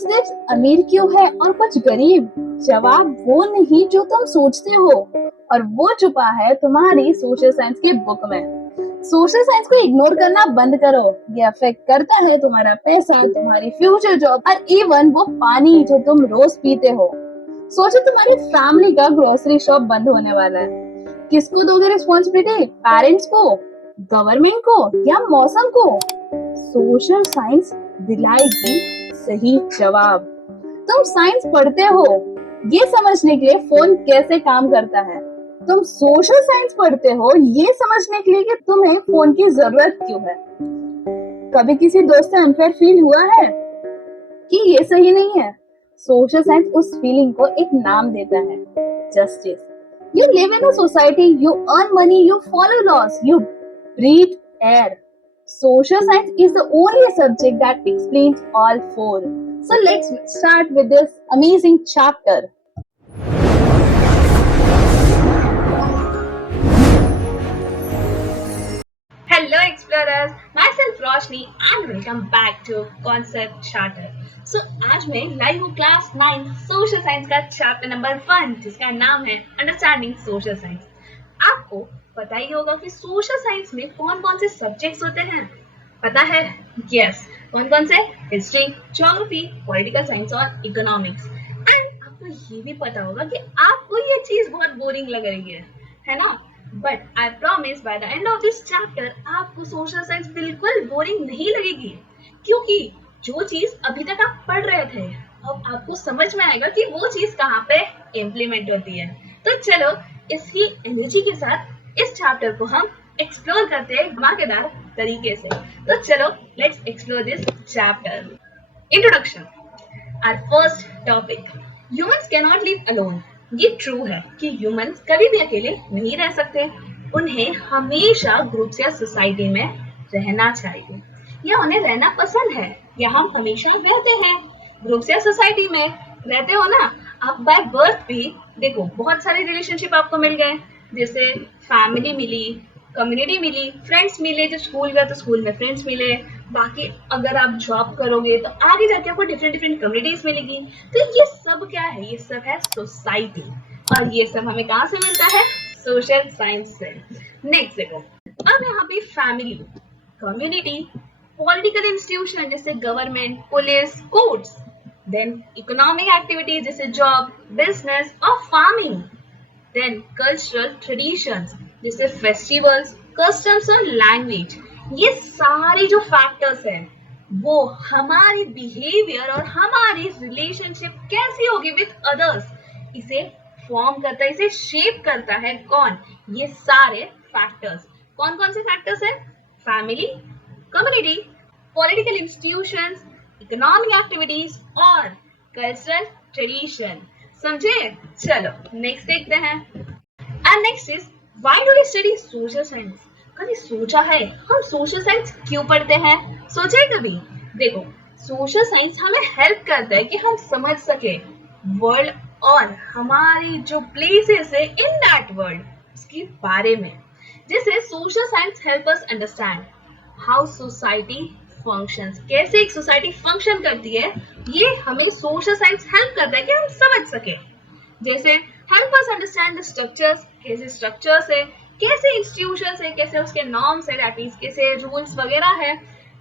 कुछ देश अमीर क्यों है और कुछ गरीब? जवाब वो नहीं जो तुम सोचते हो, और वो छुपा है तुम्हारी सोशल साइंस की बुक में। सोशल साइंस को इग्नोर करना बंद करो। ये अफेक्ट करता है तुम्हारा पैसा, तुम्हारी फ्यूचर जॉब और इवन वो पानी जो तुम रोज पीते हो। सोचो तुम्हारी फैमिली का ग्रोसरी शॉप बंद होने वाला है, किसको दोगे रिस्पॉन्सिबिलिटी? पेरेंट्स को, गवर्नमेंट को, या मौसम को? सोशल साइंस दिलाएगी सही जवाब। तुम साइंस पढ़ते हो ये समझने के लिए फोन कैसे काम करता है, तुम सोशल साइंस पढ़ते हो ये समझने के लिए कि तुम्हें फोन की जरूरत क्यों है। कभी किसी दोस्त से अनफेयर फील हुआ है कि ये सही नहीं है? सोशल साइंस उस फीलिंग को एक नाम देता है, justice. You live in a society, you earn money, you follow laws, you breathe air. Social science is the only subject that explains all four. So let's start with this amazing chapter. Hello explorers, myself Roshni and welcome back to Concept Charter. So आज मैं live हूँ class 9 social science का chapter number 1 जिसका नाम है understanding social science. आपको पता ही होगा कि सोशल साइंस में कौन कौन से सब्जेक्ट्स होते हैं, पता है? यस, कौन कौन से? हिस्ट्री, ज्योग्राफी, पॉलिटिकल साइंस और इकोनॉमिक्स। एंड आपको ये भी पता होगा कि आपको ये चीज बहुत बोरिंग लग रही है ना? But I promise by the end of this chapter आपको सोशल साइंस बिल्कुल बोरिंग नहीं लगेगी, क्योंकि जो चीज अभी तक आप पढ़ रहे थे अब आपको समझ में आएगा कि वो चीज कहाँ पे इम्प्लीमेंट होती है। तो चलो इसकी एनर्जी के साथ इस चैप्टर को हम एक्सप्लोर करते हैं धमाकेदार तरीके से। तो चलो let's explore this chapter. Introduction. Our first topic, humans can not live alone. ये ट्रू है कि ह्यूमंस कभी भी अकेले नहीं रह सकते, उन्हें हमेशा ग्रुप्स या सोसाइटी में रहना चाहिए, या उन्हें रहना पसंद है, या हम हमेशा रहते हैं ग्रुप्स या सोसाइटी में। रहते हो ना आप बाय बर्थ भी। देखो बहुत सारे रिलेशनशिप आपको मिल गए, जैसे फैमिली मिली, कम्युनिटी मिली, फ्रेंड्स मिले, जो स्कूल गए तो स्कूल में फ्रेंड्स मिले, बाकी अगर आप जॉब करोगे तो आगे जाके आपको डिफरेंट डिफरेंट कम्युनिटीज मिलेगी। तो ये सब क्या है? ये सब है सोसाइटी, और ये सब हमें कहाँ से मिलता है? सोशल साइंस से। नेक्स्ट देखो, अब यहाँ पे फैमिली, कम्युनिटी, पॉलिटिकल इंस्टीट्यूशन जैसे government, police, courts, then economic activities जैसे जॉब, बिजनेस और फार्मिंग, देन कल्चरल ट्रेडिशंस जैसे फेस्टिवल्स, कस्टम्स और लैंग्वेज। ये सारे जो फैक्टर्स हैं वो हमारी बिहेवियर और हमारी रिलेशनशिप कैसी होगी विद अदर्स इसे फॉर्म करता है, इसे शेप करता है। कौन? ये सारे फैक्टर्स। कौन कौन से फैक्टर्स हैं? Family, community, political institutions, economic activities और कल्चरल ट्रेडिशन। समझे? चलो नेक्स्ट देखते हैं। And next is why do we study social science? कभी सोचा है हम सोशल साइंस क्यों पढ़ते हैं? सोचा है कभी? देखो सोशल साइंस हमें हेल्प करता है कि हम समझ सके वर्ल्ड और हमारी जो प्लेसेस है इन दैट वर्ल्ड उसके बारे में। जैसे social science help us understand how society functions, कैसे एक सोसाइटी फंक्शन करती है, ये हमें सोशल साइंस हेल्प करता है कि हम समझ सके। जैसे help us understand the structures, कैसे स्ट्रक्चर्स है, कैसे इंस्टीट्यूशंस है, कैसे उसके नॉर्म्स है, दैट मींस कैसे रूल्स वगैरह है,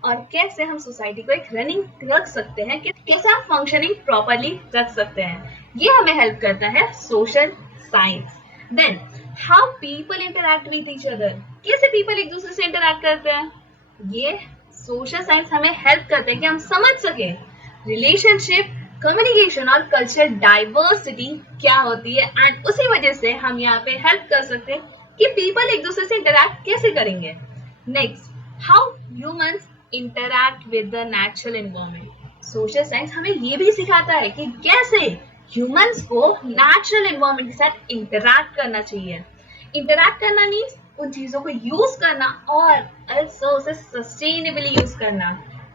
और कैसे हम सोसाइटी को एक रनिंग रख सकते हैं, कैसे हम फंक्शनिंग प्रॉपर्ली रख सकते हैं। ये हमें हेल्प करता है social science. Then how people interact with each other, कैसे पीपल एक दूसरे से इंटरैक्ट करते हैं, ये सोशल साइंस हमें हेल्प करते हैं कि हम समझ सके रिलेशनशिप, कम्युनिकेशन और कल्चरल डाइवर्सिटी क्या होती है। एंड उसी वजह से हम यहाँ पे हेल्प कर सकते हैं कि पीपल एक दूसरे से इंटरैक्ट कैसे करेंगे। Next, how humans interact with the natural environment. Social science हमें ये भी सिखाता है कि कैसे ह्यूमंस को नेचुरल एनवायरनमेंट के साथ इंटरैक्ट करना चाहिए। इंटरैक्ट करना मीन्स उन चीजों को यूज करना और also उसे सस्टेनेबली यूज करना।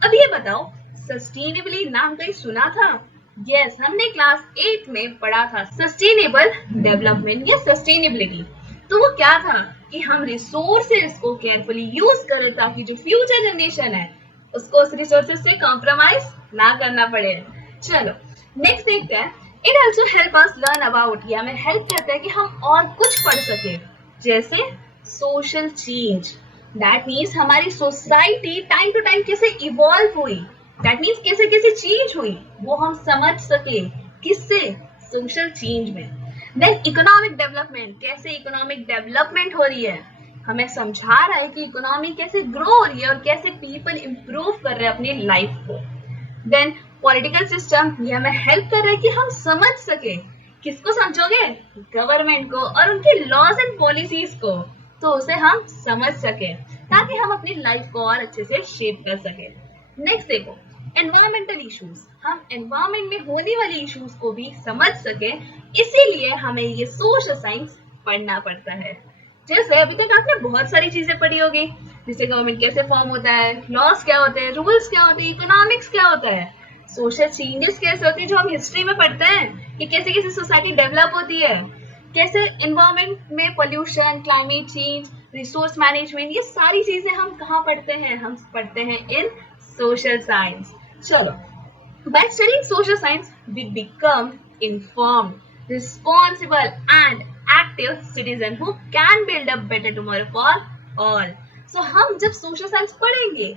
अब ये बताओ सस्टेनेबली नाम कहीं सुना था? यस, हमने क्लास 8 में पढ़ा था सस्टेनेबल डेवलपमेंट या सस्टेनेबिलिटी। तो वो क्या था कि हम रिसोर्सेज को केयरफुली यूज करें ताकि जो फ्यूचर जनरेशन है उसको उस रिसोर्सेज से कॉम्प्रोमाइज ना करना पड़े। चलो नेक्स्ट देखते हैं। It also help us learn about, ये हमें हेल्प करता है कि हम और कुछ पढ़ सके, जैसे सोशल चेंज। दैट मीन्स हमारी सोसाइटी टाइम टू टाइम कैसे इवॉल्व हुई, दैट मीन्स कैसे कैसे चेंज हुई, वो हम समझ सके। किससे? सोशल चेंज में। देन इकोनॉमिक डेवलपमेंट, कैसे इकोनॉमिक डेवलपमेंट हो रही है, हमें समझा रहा है कि इकोनॉमी कैसे ग्रो हो रही है और कैसे पीपल इंप्रूव कर रहे हैं अपनी लाइफ को। देन पॉलिटिकल सिस्टम, ये हमें हेल्प कर रहा है कि हम समझ सके। किसको समझोगे? गवर्नमेंट को और उनके लॉज एंड पॉलिसीज को, तो उसे हम समझ सके ताकि हम अपनी लाइफ को और अच्छे से शेप कर सके। नेक्स्ट देखो, एनवायरमेंटल इश्यूज, हम एनवायरमेंट में होने वाली इश्यूज को भी समझ सके, इसीलिए हमें ये सोशल साइंस पढ़ना पड़ता है। जैसे अभी तक आपने बहुत सारी चीजें पढ़ी होगी, जैसे गवर्नमेंट कैसे फॉर्म होता है, लॉस क्या होते हैं, रूल्स क्या होते हैं, इकोनॉमिक्स क्या होता है, सोशल चेंजेस कैसे होती है जो हम हिस्ट्री में पढ़ते हैं कि कैसे कैसे सोसाइटी डेवलप होती है, कैसे एनवायरमेंट में pollution, climate change, resource management, ये सारी चीजें हम कहाँ पढ़ते हैं? हम पढ़ते हैं इन सोशल साइंस। चलो, by studying social science, we become informed, responsible, and active citizen who can build a better tomorrow for all. So हम जब social science पढ़ेंगे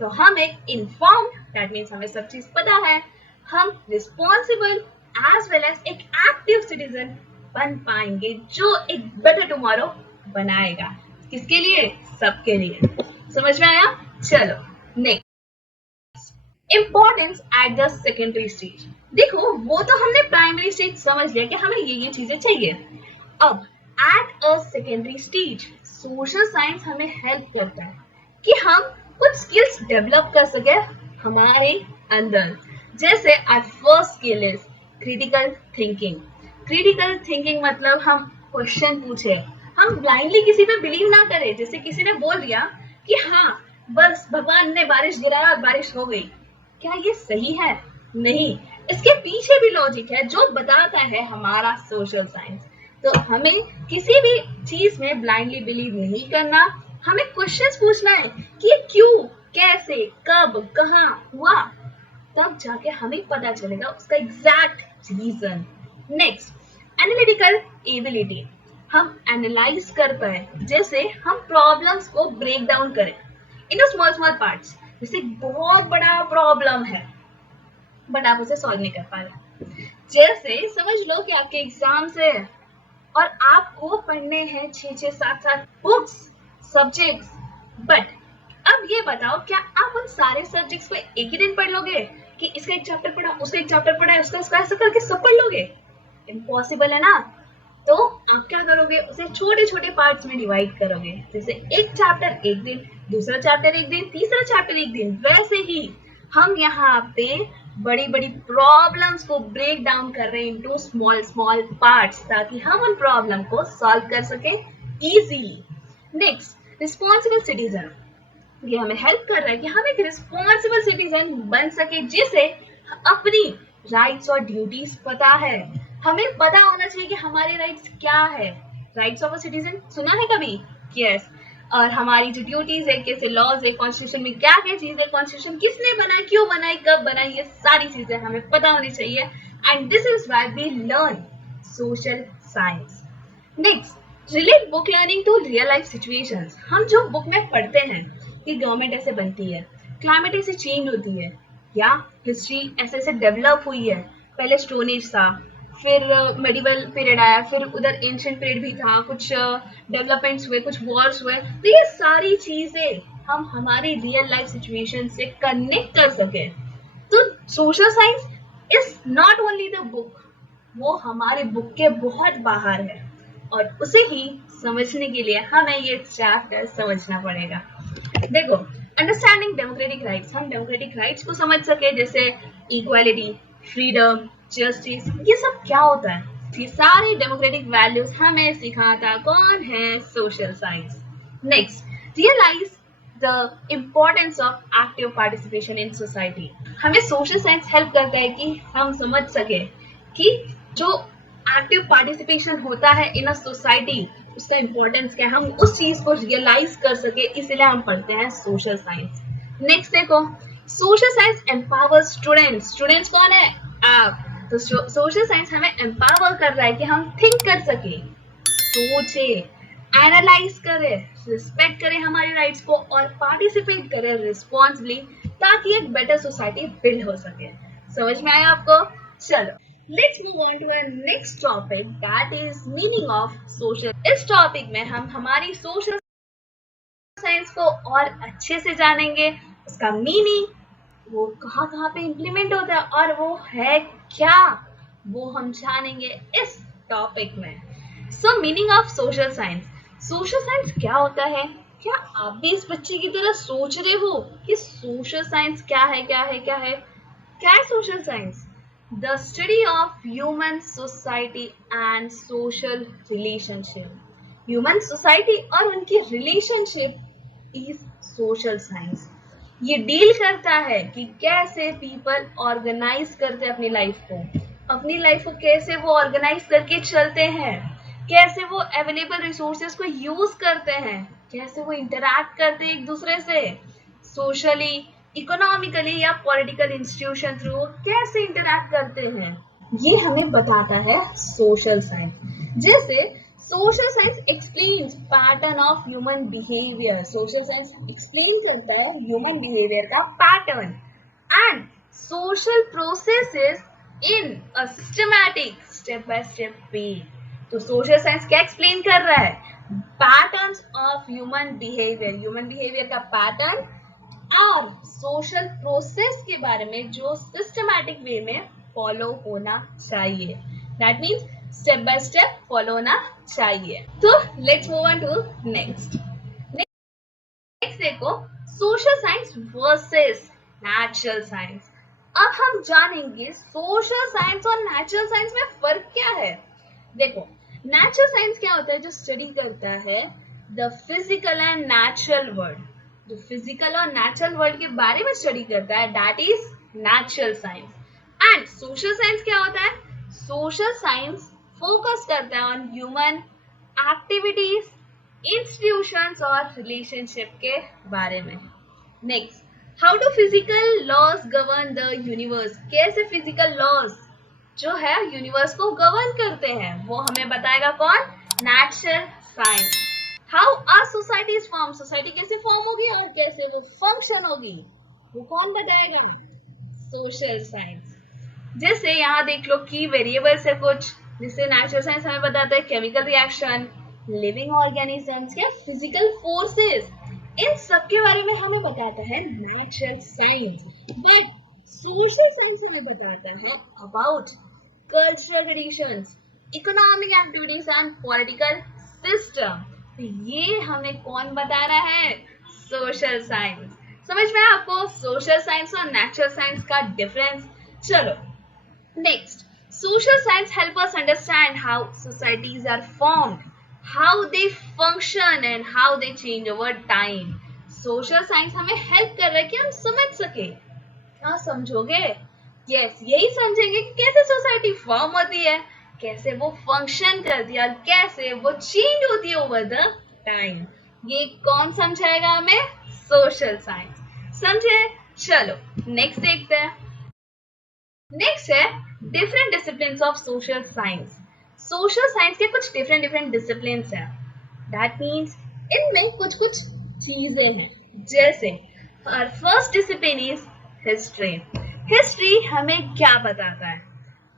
तो हम एक informed, that means हमें सब चीज पता है, हम responsible as well as एक active citizen बन पाएंगे जो एक better tomorrow बनाएगा। किसके लिए? सबके लिए। समझ में आया? चलो next, importance at the secondary stage. देखो वो तो हमने प्राइमरी स्टेज समझ लिया कि हमें ये चीजें चाहिए। अब at a secondary stage social science हमें हेल्प करता है कि हम कुछ स्किल्स डेवलप कर सके हमारे अंदर। जैसे our first skill is critical thinking. Critical thinking मतलब हम क्वेश्चन पूछे, हम ब्लाइंडली किसी पे बिलीव ना करें। जैसे किसी ने बोल दिया कि हाँ बस भगवान ने बारिश गिराया और बारिश हो गई, क्या ये सही है? नहीं, इसके पीछे भी लॉजिक है जो बताता है हमारा सोशल साइंस। तो हमें किसी भी चीज में ब्लाइंडली बिलीव नहीं करना, हमें क्वेश्चंस पूछना है कि क्यों, कैसे, कब, कहाँ हुआ, तब जाके हमें पता चलेगा उसका exact reason. Next, analytical ability, हम एनालाइज कर पाए, जैसे हम प्रॉब्लम्स को ब्रेक डाउन करें इन स्मॉल स्मॉल पार्ट्स। जैसे बहुत बड़ा प्रॉब्लम है बट आप उसे सॉल्व नहीं कर पा रहे। जैसे समझ लो कि आपके एग्जाम्स है और आपको पढ़ने हैं 6-6, 7-7 बुक्स, सब्जेक्ट्स, बट अब ये बताओ क्या आप उन सारे सब्जेक्ट्स को एक ही दिन पढ़ लोगे कि इसका एक चैप्टर पढ़ा, उसका एक चैप्टर पढ़ा है, उसका ऐसा करके सब पढ़ लोगे? इम्पॉसिबल है ना। तो आप क्या करोगे, उसे छोटे छोटे पार्ट्स में डिवाइड करोगे। जैसे एक चैप्टर एक दिन, दूसरा चैप्टर एक दिन, तीसरा चैप्टर एक दिन। वैसे ही हम यहाँ पे बड़ी बड़ी प्रॉब्लम्स को ब्रेक डाउन कर रहे हैं इनटू स्मॉल स्मॉल पार्ट्स, ताकि हम उन प्रॉब्लम को सॉल्व कर सके इजीली। नेक्स्ट, रिस्पॉन्सिबल सिटीजन, ये हमें हेल्प कर रहा है कि हम एक रिस्पॉन्सिबल सिटीजन बन सके, जिसे अपनी राइट्स और ड्यूटीज पता है। हमें पता होना चाहिए कि हमारे राइट्स क्या है। राइट्स ऑफ अ सिटीजन सुना है कभी? यस। और हमारी जो ड्यूटीज है, कैसे लॉज है, कॉन्स्टिट्यूशन में क्या क्या चीज है, कॉन्स्टिट्यूशन किसने बनाया, क्यों बनाई, कब बनाई, ये सारी चीजें हमें पता होनी चाहिए। And this is why we learn social science. Next, relate book learning to real life situations. हम जो बुक में पढ़ते हैं कि गवर्नमेंट ऐसे बनती है, क्लाइमेट ऐसे चेंज होती है, या हिस्ट्री ऐसे ऐसे डेवलप हुई है, पहले स्टोन एज था, फिर मेडिवल पीरियड आया, फिर उधर एंशिएंट पीरियड भी था, कुछ डेवलपमेंट्स हुए, कुछ वॉर्स हुए, तो ये सारी चीजें हम हमारी रियल लाइफ सिचुएशन से कनेक्ट कर सके। तो social science is not only the book, वो हमारे बुक के बहुत बाहर है, और उसे ही समझने के लिए हमें ये चैप्टर समझना पड़ेगा। देखो, अंडरस्टैंडिंग डेमोक्रेटिक राइट्स, हम डेमोक्रेटिक राइट्स को समझ सके, जैसे इक्वालिटी, फ्रीडम, जस्टिस, ये सब क्या होता है, ये सारे डेमोक्रेटिक वैल्यूज हमें सिखाता कौन है? Social science. Next, realise the importance of active participation in society. हमें सोशल साइंस हेल्प करता है कि हम समझ सके कि जो एक्टिव पार्टिसिपेशन होता है इन अ सोसाइटी, उसका इम्पोर्टेंस क्या है, हम उस चीज को रियलाइज कर सके, इसलिए हम पढ़ते हैं सोशल साइंस। नेक्स्ट देखो, social science empower students. Students कौन है? आप तो सोशल साइंस हमें एम्पावर कर रहा है कि हम थिंक कर सके, सोचे, एनालाइज करें, रिस्पेक्ट करें हमारे राइट्स को और पार्टिसिपेट करें रिस्पॉन्सिबली, ताकि एक बेटर सोसाइटी बिल्ड हो सके। समझ में आया आपको? चलो let's move on to our next topic, that is meaning of social. इस टॉपिक में हम हमारी सोशल साइंस को और अच्छे से जानेंगे, उसका मीनिंग, वो कहाँ कहाँ पे इम्प्लीमेंट होता है और वो है क्या, वो हम जानेंगे इस टॉपिक में। सो meaning of social science. Social science क्या होता है? क्या आप भी इस बच्चे की तरह सोच रहे हो कि सोशल साइंस क्या है, क्या है, क्या है? क्या है social science? The study of human society and social relationship. Human society और उनकी रिलेशनशिप इज सोशल साइंस। ये डील करता है कि कैसे पीपल ऑर्गेनाइज करते हैं अपनी लाइफ को कैसे वो ऑर्गेनाइज करके चलते हैं, कैसे वो अवेलेबल रिसोर्सेज को यूज करते हैं, कैसे वो इंटरैक्ट करते हैं एक दूसरे से, सोशली, इकोनॉमिकली या पॉलिटिकल इंस्टीट्यूशन थ्रू कैसे इंटरैक्ट करते हैं, ये हमें बताता है सोशल साइंस। जैसे social science explains pattern of human behaviour. Social science explain करता है ह्यूमन बिहेवियर का pattern and social processes in a systematic step by step way। तो सोशल साइंस क्या एक्सप्लेन कर रहा है? पैटर्न्स ऑफ ह्यूमन बिहेवियर का पैटर्न और सोशल प्रोसेस के बारे में जो सिस्टमैटिक वे में फॉलो होना चाहिए। That means step by step follow होना चाहिए। तो let's move on to next. Next देखो, social science versus natural science. अब हम जानेंगे सोशल साइंस और नेचुरल साइंस में फर्क क्या है। देखो, नेचुरल साइंस क्या होता है? जो स्टडी करता है the physical and natural world, जो फिजिकल और नेचुरल वर्ल्ड के बारे में स्टडी करता है, that is natural science. And social science क्या होता है? सोशल साइंस फोकस करता है ऑन ह्यूमन एक्टिविटीज, इंस्टीट्यूशंस और रिलेशनशिप के बारे में। Next, how do physical laws govern the universe. कैसे फिजिकल लॉज जो है यूनिवर्स को गवर्न करते हैं, वो हमें बताएगा कौन? Natural science. How our society is form. Society कैसे फॉर्म होगी और कैसे वो फंक्शन होगी, वो कौन बताएगा? Social science. जैसे यहाँ देख लो की वेरिएबल्स है कुछ, जिससे नेचुरल साइंस हमें बताता है केमिकल रिएक्शन, लिविंग ऑर्गेनिजम्स या फिजिकल फोर्सेस, इन सब के बारे में हमें बताता है natural science. But social science हमें बताता है about cultural traditions, economic activities and political system. तो ये हमें कौन बता रहा है? Social science. समझ में आपको सोशल साइंस और नेचुरल साइंस का डिफरेंस? चलो next, social science help us understand how societies are formed, how they function and how they change over time। social science हमें help कर रहा है कि हम समझ सके। क्या समझोगे? यस, यही समझेंगे कि कैसे सोसाइटी फॉर्म होती है, कैसे वो फंक्शन करती है और कैसे वो चेंज होती है ओवर द टाइम। ये कौन समझाएगा हमें? Social science. समझे? चलो नेक्स्ट देखते हैं। नेक्स्ट है different disciplines of social science. Social science के कुछ डिफरेंट डिसिप्लिन्स हैं। दैट मीन्स इनमें कुछ कुछ चीजें हैं। जैसे first discipline is history. History हमें क्या बताता है?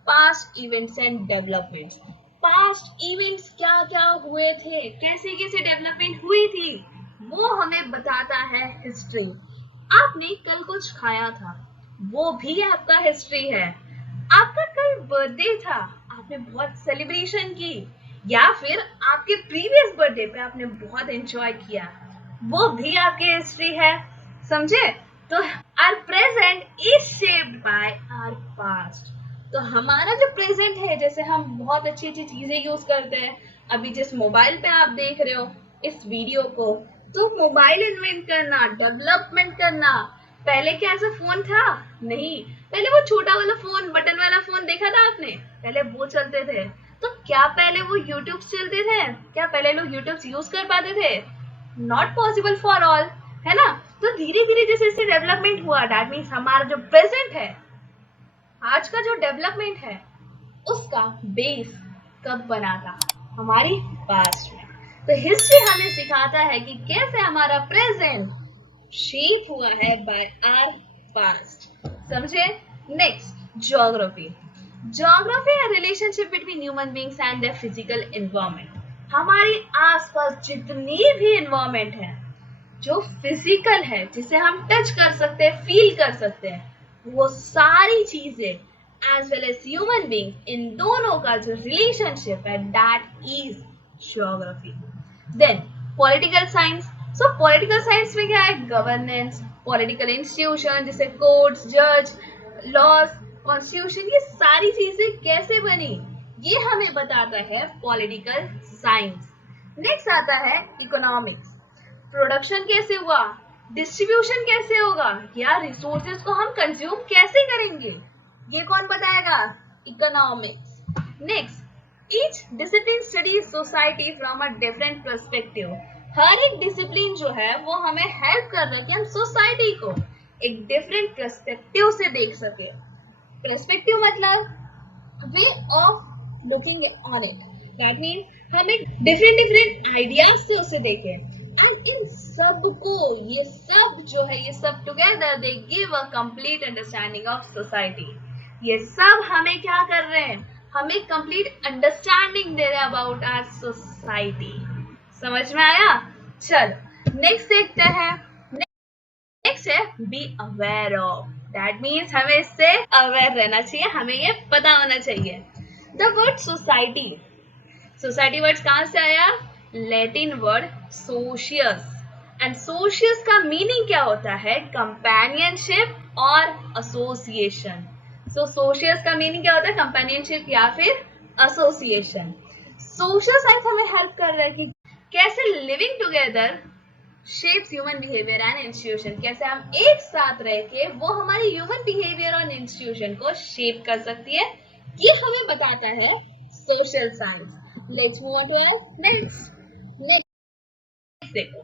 Past events and developments. Past events क्या क्या हुए थे, कैसे कैसे डेवलपमेंट हुई थी, वो हमें बताता है हिस्ट्री। आपने कल कुछ खाया था, वो भी आपका हिस्ट्री है। आपका कल बर्थडे था, आपने बहुत सेलिब्रेशन की, या फिर आपके प्रीवियस बर्थडे पे आपने बहुत एंजॉय किया, वो भी आपकी हिस्ट्री है। समझे? तो our present is shaped by our past. तो हमारा जो प्रेजेंट है, जैसे हम बहुत अच्छी अच्छी चीजें यूज करते हैं, अभी जिस मोबाइल पे आप देख रहे हो इस वीडियो को, तो मोबाइल इन्वेंट करना, डेवलपमेंट करना, पहले क्या ऐसा फोन था? नहीं। पहले वो छोटा वाला फोन, बटन वाला फोन देखा था आपने? पहले वो चलते थे। तो क्या पहले वो यूट्यूब चलते थे? क्या पहले लोग यूट्यूब यूज कर पाते थे? नॉट पॉसिबल फॉर ऑल, है ना? तो धीरे धीरे जैसे जैसे डेवलपमेंट हुआ, दैट मीन्स हमारा जो प्रेजेंट है आज का जो डेवलपमेंट है उसका बेस कब बना था? हमारी पास्ट में। तो हिस्ट्री हमें सिखाता है कि कैसे हमारा प्रेजेंट शेप हुआ है बाय आवर पास्ट। समझे? Next, geography. ज्योग्राफी है relationship between human beings and their physical environment. हमारी आसपास जितनी भी एनवायरनमेंट है जो फिजिकल है, जिसे हम टच कर सकते हैं, फील कर सकते हैं, वो सारी चीजें as well as human being, इन दोनों का जो रिलेशनशिप है that is geography. Then political science. So political science में क्या है? गवर्नेंस, पॉलिटिकल इंस्टीट्यूशन जैसे कोर्ट्स, जज, लॉज, कॉन्स्टिट्यूशन, ये सारी चीजें कैसे बनी ये हमें बताता है पॉलिटिकल साइंस। नेक्स्ट आता है इकोनॉमिक्स। प्रोडक्शन कैसे हुआ, डिस्ट्रीब्यूशन कैसे होगा, या रिसोर्सेज को हम कंज्यूम कैसे करेंगे, ये कौन बताएगा? Economics. Next, each discipline studies society from a different perspective. हर एक डिसिप्लिन जो है वो हमें हेल्प कर रहा है कि हम सोसाइटी को एक डिफरेंट पर्सपेक्टिव से देख सके। पर्सपेक्टिव मतलब वे of looking on it. That mean हम एक डिफरेंट डिफरेंट आइडियाज से उसे देखें, एंड इन सब को, ये सब जो है, ये सब together they give a complete understanding of society. ये सब हमें क्या कर रहे हैं? हमें कंप्लीट अंडरस्टैंडिंग दे रहे हैं अबाउट आवर सोसाइटी। समझ में आया? चलो नेक्स्ट देखते हैं। नेक्स्ट है be aware of. That means हमें इससे अवेयर रहना चाहिए, हमें ये पता होना चाहिए। The word society, society word कहां से आया? लैटिन वर्ड सोशियस, एंड सोशियस का मीनिंग क्या होता है? कंपेनियनशिप और एसोसिएशन। सो सोशियस का मीनिंग क्या होता है? कंपेनियनशिप या फिर एसोसिएशन। सोशल साइंस हमें हेल्प कर रहा है कि कैसे living together shapes human behaviour and institution, कैसे हम एक साथ रह के वो हमारे ह्यूमन बिहेवियर और इंस्टीट्यूशन को शेप कर सकती है, ये हमें बताता है social science. Let's move on to next. देखो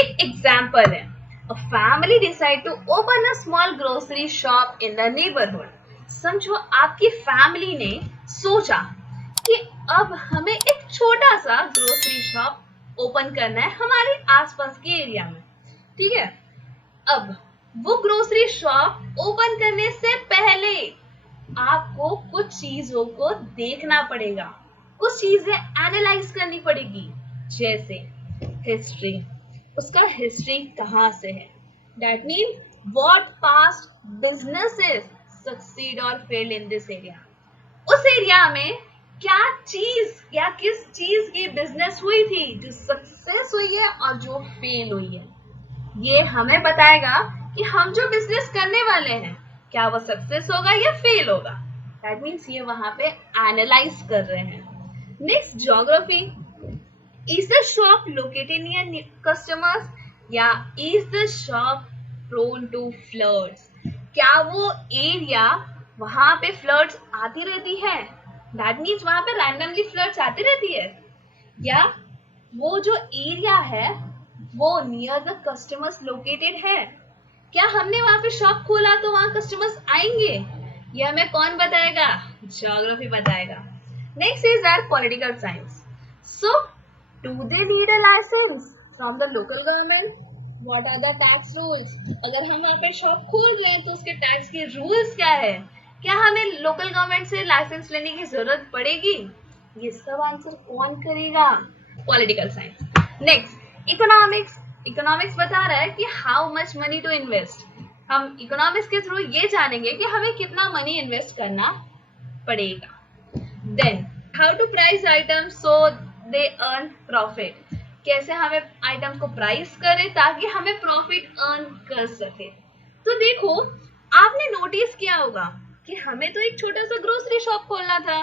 एक एग्जांपल है, a family decide to open a small grocery shop in the neighbourhood. समझो आपकी फैमिली ने सोचा कि अब हमें एक छोटा सा ग्रोसरी शॉप ओपन करना है हमारे आसपास के एरिया में। ठीक है, अब वो ग्रोसरी शॉप ओपन करने से पहले आपको कुछ चीजों को देखना पड़ेगा, कुछ चीजें एनालाइज करनी पड़ेगी, जैसे हिस्ट्री, उसका हिस्ट्री कहां से है, that mean what past businesses succeed और फेल इन दिस एरिया। उस एरिया में क्या चीज या किस चीज की बिजनेस हुई थी जो सक्सेस हुई है और जो फेल हुई है, ये हमें बताएगा कि हम जो बिजनेस करने वाले हैं क्या वो सक्सेस होगा या फेल होगा। दैट मीन्स ये वहां पे एनालाइज कर रहे हैं। Next, geography. Is the shop located near customers या is the shop prone to floods? क्या वो एरिया वहां पे फ्लड्स आती रहती है, दैट मीन्स वहां पे रैंडमली फ्लड्स आती रहती है, या वो जो एरिया है वो नियर द कस्टमर्स लोकेटेड है? क्या हमने वहां पे शॉप खोला तो वहां कस्टमर्स आएंगे? ये हमें कौन बताएगा? ज्योग्राफी बताएगा। Next is our political science. So do they need a licence from the local government? What are the tax rules? अगर हम वहां पे शॉप खोल रहे हैं तो उसके टैक्स के रूल्स क्या है? क्या हमें लोकल गवर्नमेंट से लाइसेंस लेने की जरूरत पड़ेगी? ये सब आंसर कौन करेगा? Political science. Next, economics. Economics बता रहा है कि how much money to invest. हम इकोनॉमिक्स के थ्रू ये जानेंगे कि हमें कितना मनी इन्वेस्ट करना पड़ेगा। Then how to price items so they earn profit. कैसे हमें आइटम्स को प्राइस करें ताकि हमें प्रॉफिट अर्न कर सके। तो देखो, आपने नोटिस किया होगा कि हमें तो एक छोटा सा ग्रोसरी शॉप खोलना था,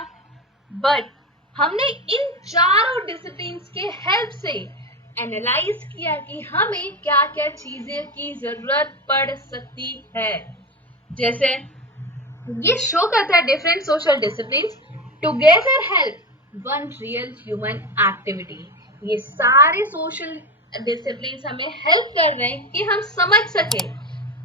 बट हमने इन चारों डिसिप्लिन के हेल्प से एनालाइज किया कि हमें क्या क्या चीजें की जरूरत पड़ सकती है। जैसे ये शो करता है different social discipline together help one real human activity. ये सारे सोशल डिसिप्लिन हमें हेल्प कर रहे हैं कि हम समझ सके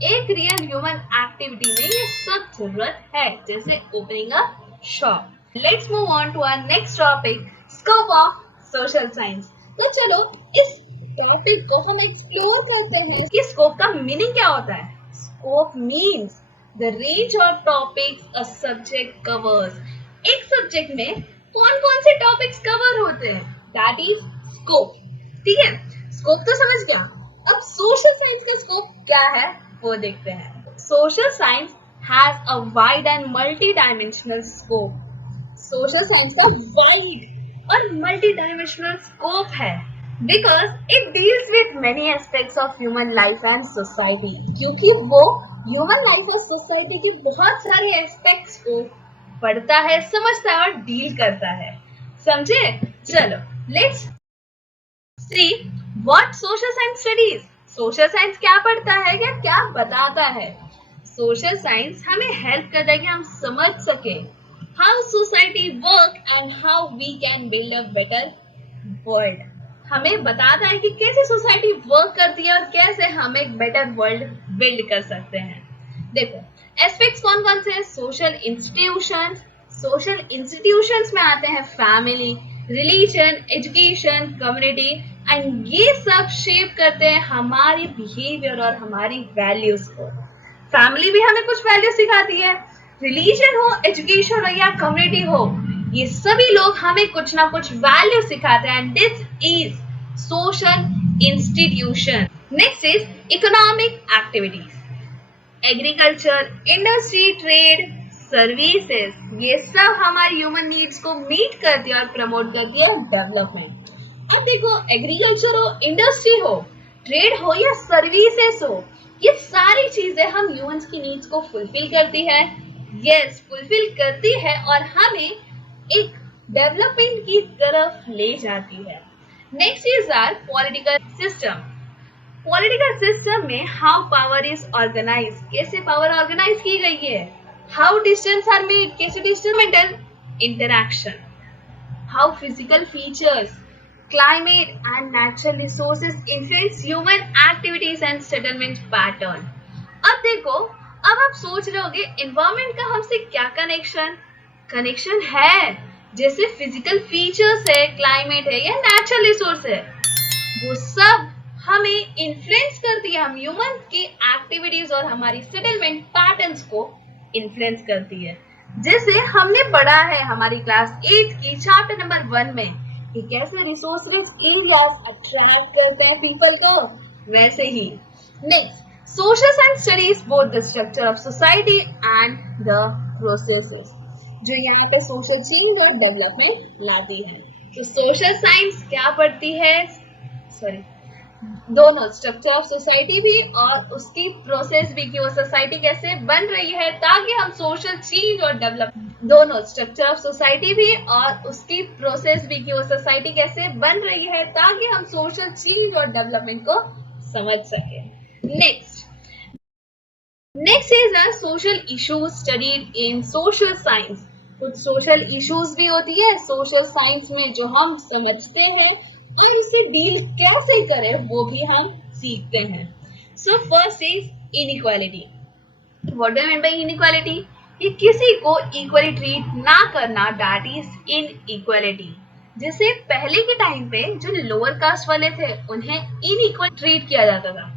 एक रियल ह्यूमन एक्टिविटी में ये सब जरूरत है, जैसे opening a shop. Let's move on to our next topic, scope of social science. तो चलो इस टॉपिक को हम एक्सप्लोर करते हैं कि स्कोप का मीनिंग क्या होता है। Scope means the range of topics a subject covers. एक सब्जेक्ट में कौन कौन से टॉपिक्स कवर होते हैं, दैट इज स्कोप। ठीक है, स्कोप तो समझ गया। अब सोशल साइंस का स्कोप क्या है वो देखते हैं। Social science has a wide and multi dimensional scope. Social science का वाइड और मल्टी डायमेंशनल स्कोप है because it deals with many aspects of human life and society, क्योंकि वो ह्यूमन लाइफ और सोसाइटी की बहुत सारे एस्पेक्ट्स को पढ़ता है, समझता है और डील करता है। समझे? चलो let's see what social science studies. Social science क्या पढ़ता है या क्या बताता है? सोशल साइंस हमें हेल्प करता है कि हम समझ सके how society work and how we can build a better world. हमें बताता है कि कैसे सोसाइटी वर्क करती है और कैसे हम एक बेटर वर्ल्ड बिल्ड कर सकते हैं। देखो एस्पेक्ट्स कौन कौन से हैं। Social institutions. सोशल इंस्टीट्यूशंस में आते हैं family, religion, education, community, and ये सब शेप करते हैं हमारी बिहेवियर और हमारी वैल्यूज को। फैमिली भी हमें कुछ वैल्यू सिखाती है, रिलीजन हो, एजुकेशन हो या कम्युनिटी हो, ये सभी लोग हमें कुछ ना कुछ वैल्यू सिखाते हैं and this is social institution. Next is economic activities. Agriculture, industry, trade, services, ये सब हमारी ह्यूमन नीड्स को मीट करती है और प्रमोट करती है डेवलपमेंट। अब देखो एग्रीकल्चर हो, इंडस्ट्री हो, ट्रेड हो या सर्विसेज हो, ये सारी चीजें हम ह्यूमंस की नीड्स को फुलफिल करती है। यस, फुलफिल करती है और हमें एक डेवलपमेंट की तरफ ले जाती है। Next is our political system. Political system में हाउ पावर इज ऑर्गेनाइज, कैसे पावर ऑर्गेनाइज की गई है, हाउ डिसीजंस आर मेड, कैसे decision interaction, how physical features, climate and natural resources influence human activities and settlement pattern। अब देखो, अब आप सोच रहे होगे एनवायरमेंट का हमसे क्या कनेक्शन कनेक्शन है, जैसे फिजिकल फीचर्स है, क्लाइमेट है या नेचुरल रिसोर्स है, वो सब हमें इन्फ्लुएंस करती है, हम ह्यूमन की एक्टिविटीज और हमारी सेटलमेंट पैटर्न्स को इन्फ्लुएंस करती है। जैसे हमने पढ़ा है हमारी क्लास 8 की चैप्टर नंबर 1 में कि कैसे रिसोर्सेज एरियाज अट्रैक्ट करते हैं पीपल को, वैसे ही next social science studies both the structure of society and the processes, जो यहाँ पे सोशल चेंज और डेवलपमेंट लाती है। तो सोशल साइंस क्या पढ़ती है, सॉरी दोनों स्ट्रक्चर ऑफ सोसाइटी भी और उसकी प्रोसेस भी कि वो सोसाइटी कैसे बन रही है ताकि हम सोशल चेंज और डेवलप, दोनों स्ट्रक्चर ऑफ सोसाइटी भी और उसकी प्रोसेस भी कि वो सोसाइटी कैसे बन रही है ताकि हम सोशल चेंज और डेवलपमेंट को समझ सके। Next is a social issues studied in social science. कुछ सोशल इश्यूज भी होती है सोशल साइंस में जो हम समझते हैं और उसे डील कैसे करें वो भी हम सीखते हैं। So first is inequality. What do I mean by inequality? कि किसी को इक्वली ट्रीट ना करना, दैट इज इनइक्वालिटी। जैसे पहले के टाइम पे जो लोअर कास्ट वाले थे उन्हें इनइक्वल ट्रीट किया जाता था,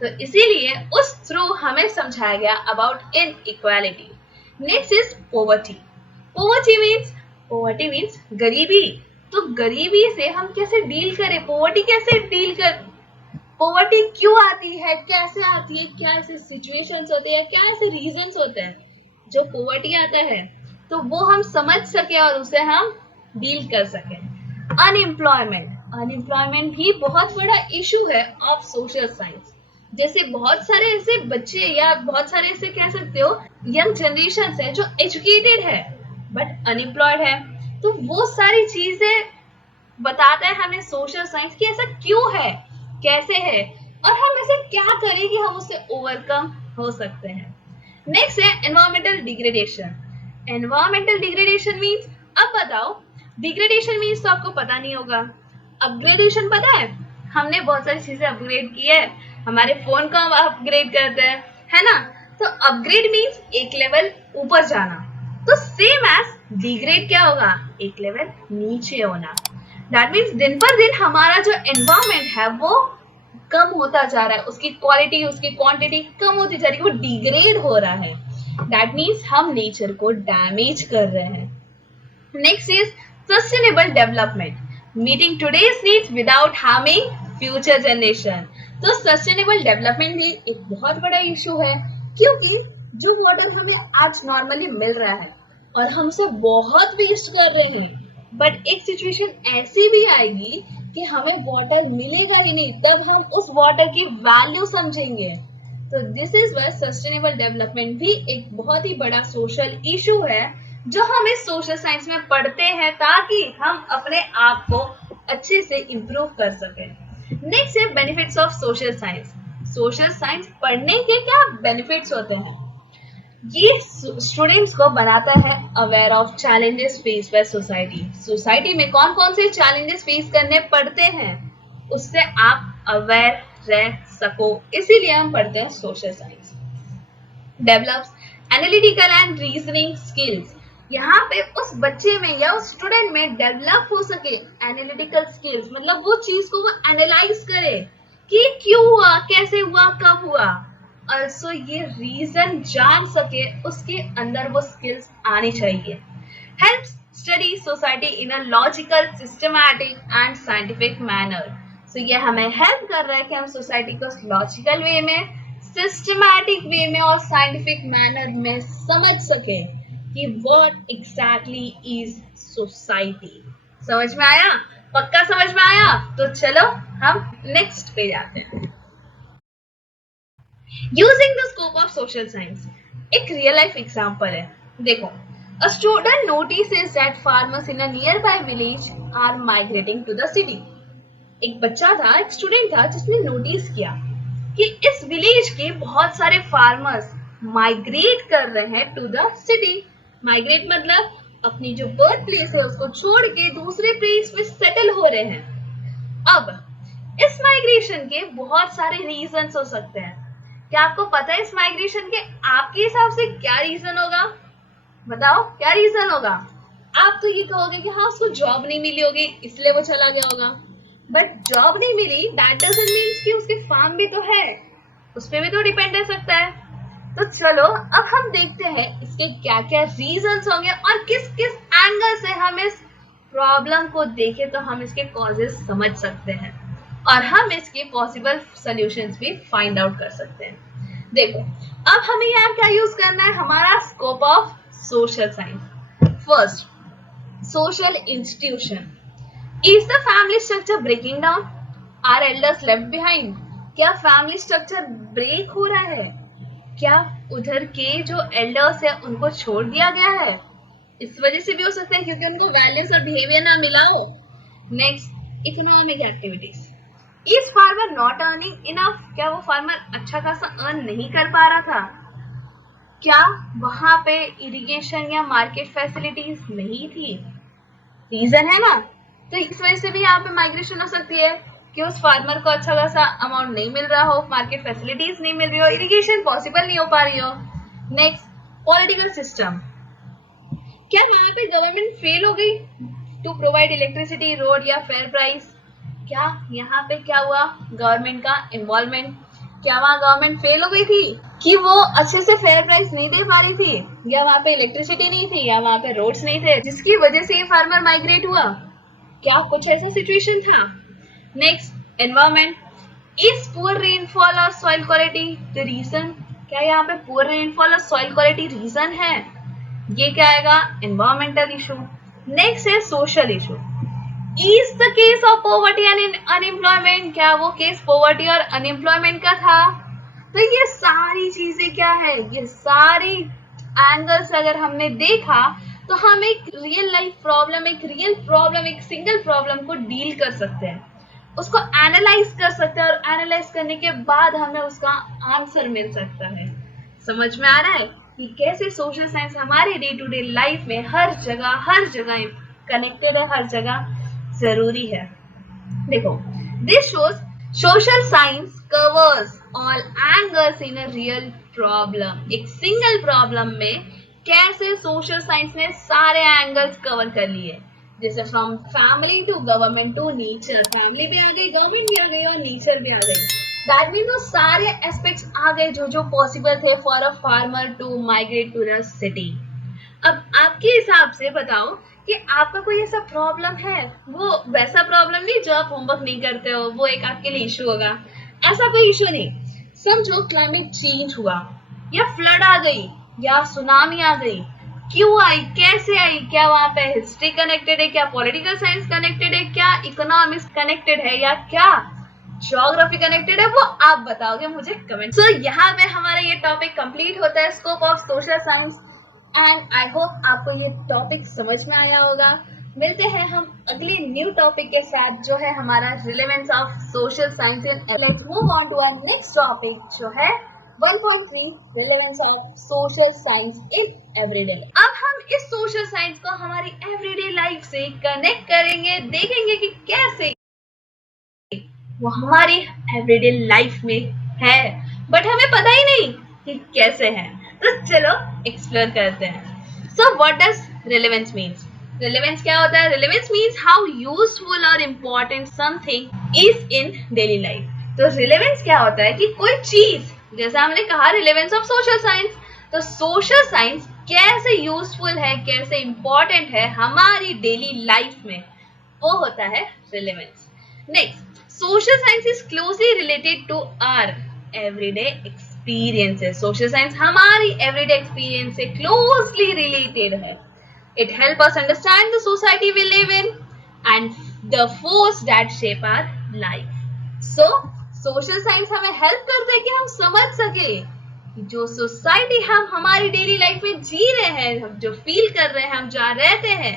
तो इसीलिए उस थ्रू हमें समझाया गया about inequality. Next is poverty. Poverty means गरीबी। तो गरीबी से हम कैसे डील करें, पोवर्टी कैसे डील कर, पोवर्टी क्यों आती है, कैसे आती है, क्या ऐसे सिचुएशंस होते हैं, क्या ऐसे रीजंस होते हैं जो पोवर्टी आता है, तो वो हम समझ सके और उसे हम डील कर सके। अनएम्प्लॉयमेंट भी बहुत बड़ा इशू है ऑफ सोशल साइंस। जैसे बहुत सारे ऐसे बच्चे या बहुत सारे ऐसे कह सकते हो यंग जनरेशन है जो एजुकेटेड है बट अनएम्प्लॉयड है, तो वो सारी चीजें बताता है हमें सोशल साइंस की ऐसा क्यों है, कैसे है और हम ऐसे क्या करें कि हम उससे ओवरकम हो सकते हैं। नेक्स्ट है environmental degradation. Environmental degradation means, अब बताओ डिग्रेडेशन मीन्स तो आपको पता नहीं होगा, अपग्रेडेशन पता है, हमने बहुत सारी चीजें अपग्रेड की है, हमारे फोन को हम अपग्रेड करते हैं, है ना। तो अपग्रेड मीन्स एक लेवल ऊपर जाना, तो सेम एज डिग्रेड क्या होगा, एक लेवल नीचे होना। दैट मीन्स दिन पर दिन हमारा जो एनवायरमेंट है वो कम होता जा रहा है, उसकी क्वालिटी उसकी क्वांटिटी कम होती जा रही है, वो डिग्रेड हो रहा है। दैट मीन्स हम नेचर को डैमेज कर रहे हैं। Next is sustainable development, meeting today's needs without harming future generation. तो सस्टेनेबल डेवलपमेंट भी एक बहुत बड़ा इशू है, क्योंकि जो वाटर हमें आज नॉर्मली मिल रहा है और हम उसे बहुत वेस्ट कर रहे हैं, बट एक सिचुएशन ऐसी भी आएगी कि हमें वाटर मिलेगा ही नहीं, तब हम उस वाटर की वैल्यू समझेंगे। तो this is why sustainable development भी एक बहुत ही बड़ा सोशल इशू है, जो हम इस सोशल साइंस में पढ़ते हैं ताकि हम अपने आप को अच्छे से इम्प्रूव कर सकें। नेक्स्ट है benefits of social science. Social science पढ़ने के क्या बेनिफिट्स होते हैं, ये स्टूडेंट्स को बनाता है aware of challenges face by society. Society में कौन कौन से चैलेंजेस फेस करने पड़ते हैं, उससे आप अवेयर रह सको, इसीलिए हम पढ़ते हैं social science. Develops analytical and reasoning skills, यहाँ पे उस बच्चे में या उस स्टूडेंट में डेवलप हो सके एनालिटिकल स्किल्स, मतलब वो चीज को वो एनालाइज करे कि क्यों हुआ, कैसे हुआ, कब हुआ। ऑल्सो ये रीजन जान सके, उसके अंदर वो स्किल्स आनी चाहिए। Help study society in a logical, systematic and scientific manner. So ये हमें हेल्प कर रहा है कि हम सोसाइटी को लॉजिकल वे में, सिस्टमैटिक वे में और साइंटिफिक मैनर में समझ सके कि व्हाट एग्जैक्टली इज सोसाइटी। समझ में आया, पक्का समझ में आया। तो चलो हम नेक्स्ट पे जाते हैं। Using the scope of social science, एक रियल लाइफ एग्जांपल है। देखो, a student notices that farmers in a nearby village are migrating to the city. एक बच्चा था, एक स्टूडेंट था, जिसने नोटिस किया कि इस विलेज के बहुत सारे फार्मर्स माइग्रेट कर रहे हैं टू द सिटी। माइग्रेट मतलब अपनी जो बर्थ प्लेस है उसको छोड़ के दूसरे प्लेस में सेटल हो रहे हैं। अब इस माइग्रेशन के बहुत सारे रीजंस हो सकते हैं। क्या आपको पता है इस माइग्रेशन के आपके हिसाब से क्या रीजन होगा, बताओ क्या रीजन होगा। आप तो ये कहोगे कि हाँ उसको जॉब नहीं मिली होगी इसलिए वो चला गया होगा, बट जॉब नहीं मिली दैट डजंट मीन्स कि उसके फार्म भी तो है, उस पर भी तो डिपेंड रह सकता है। तो चलो अब हम देखते हैं इसके क्या क्या रीजंस होंगे और किस किस एंगल से हम इस प्रॉब्लम को देखें तो हम इसके कॉजेस समझ सकते हैं और हम इसके पॉसिबल सॉल्यूशंस भी फाइंड आउट कर सकते हैं। देखो, अब हमें यहाँ क्या यूज करना है, हमारा scope of social science. First, social institution. Is the family structure breaking down, are elders left behind. क्या फैमिली स्ट्रक्चर ब्रेक हो रहा है, क्या उधर के जो एल्डर्स है उनको छोड़ दिया गया है, इस वजह से भी हो सकता है क्योंकि उनको वैल्यूज और बिहेवियर ना मिला हो। Next, economic activities. Is farmer not earning enough, क्या वो फार्मर अच्छा खासा अर्न नहीं कर पा रहा था, क्या वहां पे इरिगेशन या मार्केट फैसिलिटीज नहीं थी, रीजन है ना। तो इस वजह से भी यहाँ पे माइग्रेशन हो सकती है कि उस फार्मर को अच्छा खासा अमाउंट नहीं मिल रहा हो, मार्केट फैसिलिटीज नहीं मिल रही हो, इरिगेशन पॉसिबल नहीं हो पा रही हो। Next, political system. क्या यहाँ पे गवर्नमेंट फेल हो गई टू प्रोवाइड इलेक्ट्रिसिटी, रोड या फेयर प्राइस। क्या यहाँ पे क्या हुआ, गवर्नमेंट का इन्वॉल्वमेंट, क्या वहाँ गवर्नमेंट फेल हो गई थी कि वो अच्छे से फेयर प्राइस नहीं दे पा रही थी, या वहाँ पे इलेक्ट्रिसिटी नहीं थी, या वहाँ पे रोड्स नहीं थे जिसकी वजह से ये फार्मर माइग्रेट हुआ, क्या कुछ ऐसा सिचुएशन था। Next, environment. Is poor rainfall और सॉइल क्वालिटी द रीजन, क्या यहाँ पे पुअर रेनफॉल और सॉइल क्वालिटी रीजन है, ये क्या आएगा, एनवायरमेंटल इशू। नेक्स्ट है social issue. Is the case of poverty and unemployment, क्या वो केस पॉवर्टी और अनएम्प्लॉयमेंट का था। तो ये सारी चीजें क्या है, ये सारी एंगल्स अगर हमने देखा तो हम एक रियल लाइफ प्रॉब्लम, एक सिंगल प्रॉब्लम को डील कर सकते हैं, उसको एनालाइज कर सकते हैं और एनालाइज करने के बाद हमें उसका आंसर मिल सकता है। समझ में आ रहा है कि कैसे सोशल साइंस हमारे डे टू डे लाइफ में हर जगह कनेक्टेड है, हर जगह जरूरी है। देखो, this shows social science covers all angles in a real problem, एक सिंगल प्रॉब्लम में कैसे सोशल साइंस ने सारे एंगल्स कवर कर लिए, जैसे from family to government to nature, family भी आ गई, गवर्नमेंट भी आ गई और नेचर भी आ गई। दैट मीन्स वो सारे एस्पेक्ट्स आ गए जो जो पॉसिबल थे for a farmer to migrate to the city. अब आपके हिसाब से बताओ कि आपका कोई ऐसा प्रॉब्लम है, वो वैसा प्रॉब्लम नहीं जो आप होमवर्क नहीं करते हो, वो एक आपके लिए इशू होगा, ऐसा कोई इशू नहीं। समझो क्लाइमेट चेंज हुआ, या फ्लड आ गई, या सुनामी आ गई, क्यों आई, कैसे आई, क्या वहां पे हिस्ट्री कनेक्टेड है, क्या पॉलिटिकल साइंस कनेक्टेड है, क्या इकोनॉमिक्स कनेक्टेड है, या क्या ज्योग्राफी कनेक्टेड है, वो आप बताओगे मुझे कमेंट। सो यहाँ पे हमारा ये टॉपिक कंप्लीट होता है, scope of social science. And I hope आपको ये टॉपिक समझ में आया होगा। मिलते हैं हम अगले न्यू टॉपिक के साथ जो है हमारा relevance of social science in. Let's move on to our next topic जो है 1.3 relevance of social science in everyday life. अब हम इस सोशल साइंस को हमारी एवरीडे लाइफ से कनेक्ट करेंगे, देखेंगे कि कैसे वो हमारी एवरीडे लाइफ में है, बट हमें पता ही नहीं कि कैसे है। तो चलो एक्सप्लोर करते हैं। So what does relevance means? Relevance क्या होता है? रिलेवेंस मीन्स हाउ यूजफुल और important something is in daily life. तो रिलेवेंस क्या होता है कि कोई चीज, जैसा हमने कहा रिलेवेंस ऑफ सोशल साइंस, तो सोशल साइंस कैसे यूजफुल है, कैसे इंपॉर्टेंट है हमारी डेली लाइफ में, वो होता है relevance. Next, social science is closely related to our everyday experiences. Social science हमारी everyday experience से closely related है. It helps us understand the society we live in and the force that shape our life. So, social science हमें help करता है कि हम समझ सके जो सोसाइटी हम हमारी डेली लाइफ में जी रहे हैं, हम जो फील कर रहे हैं, हम जहाँ रहते हैं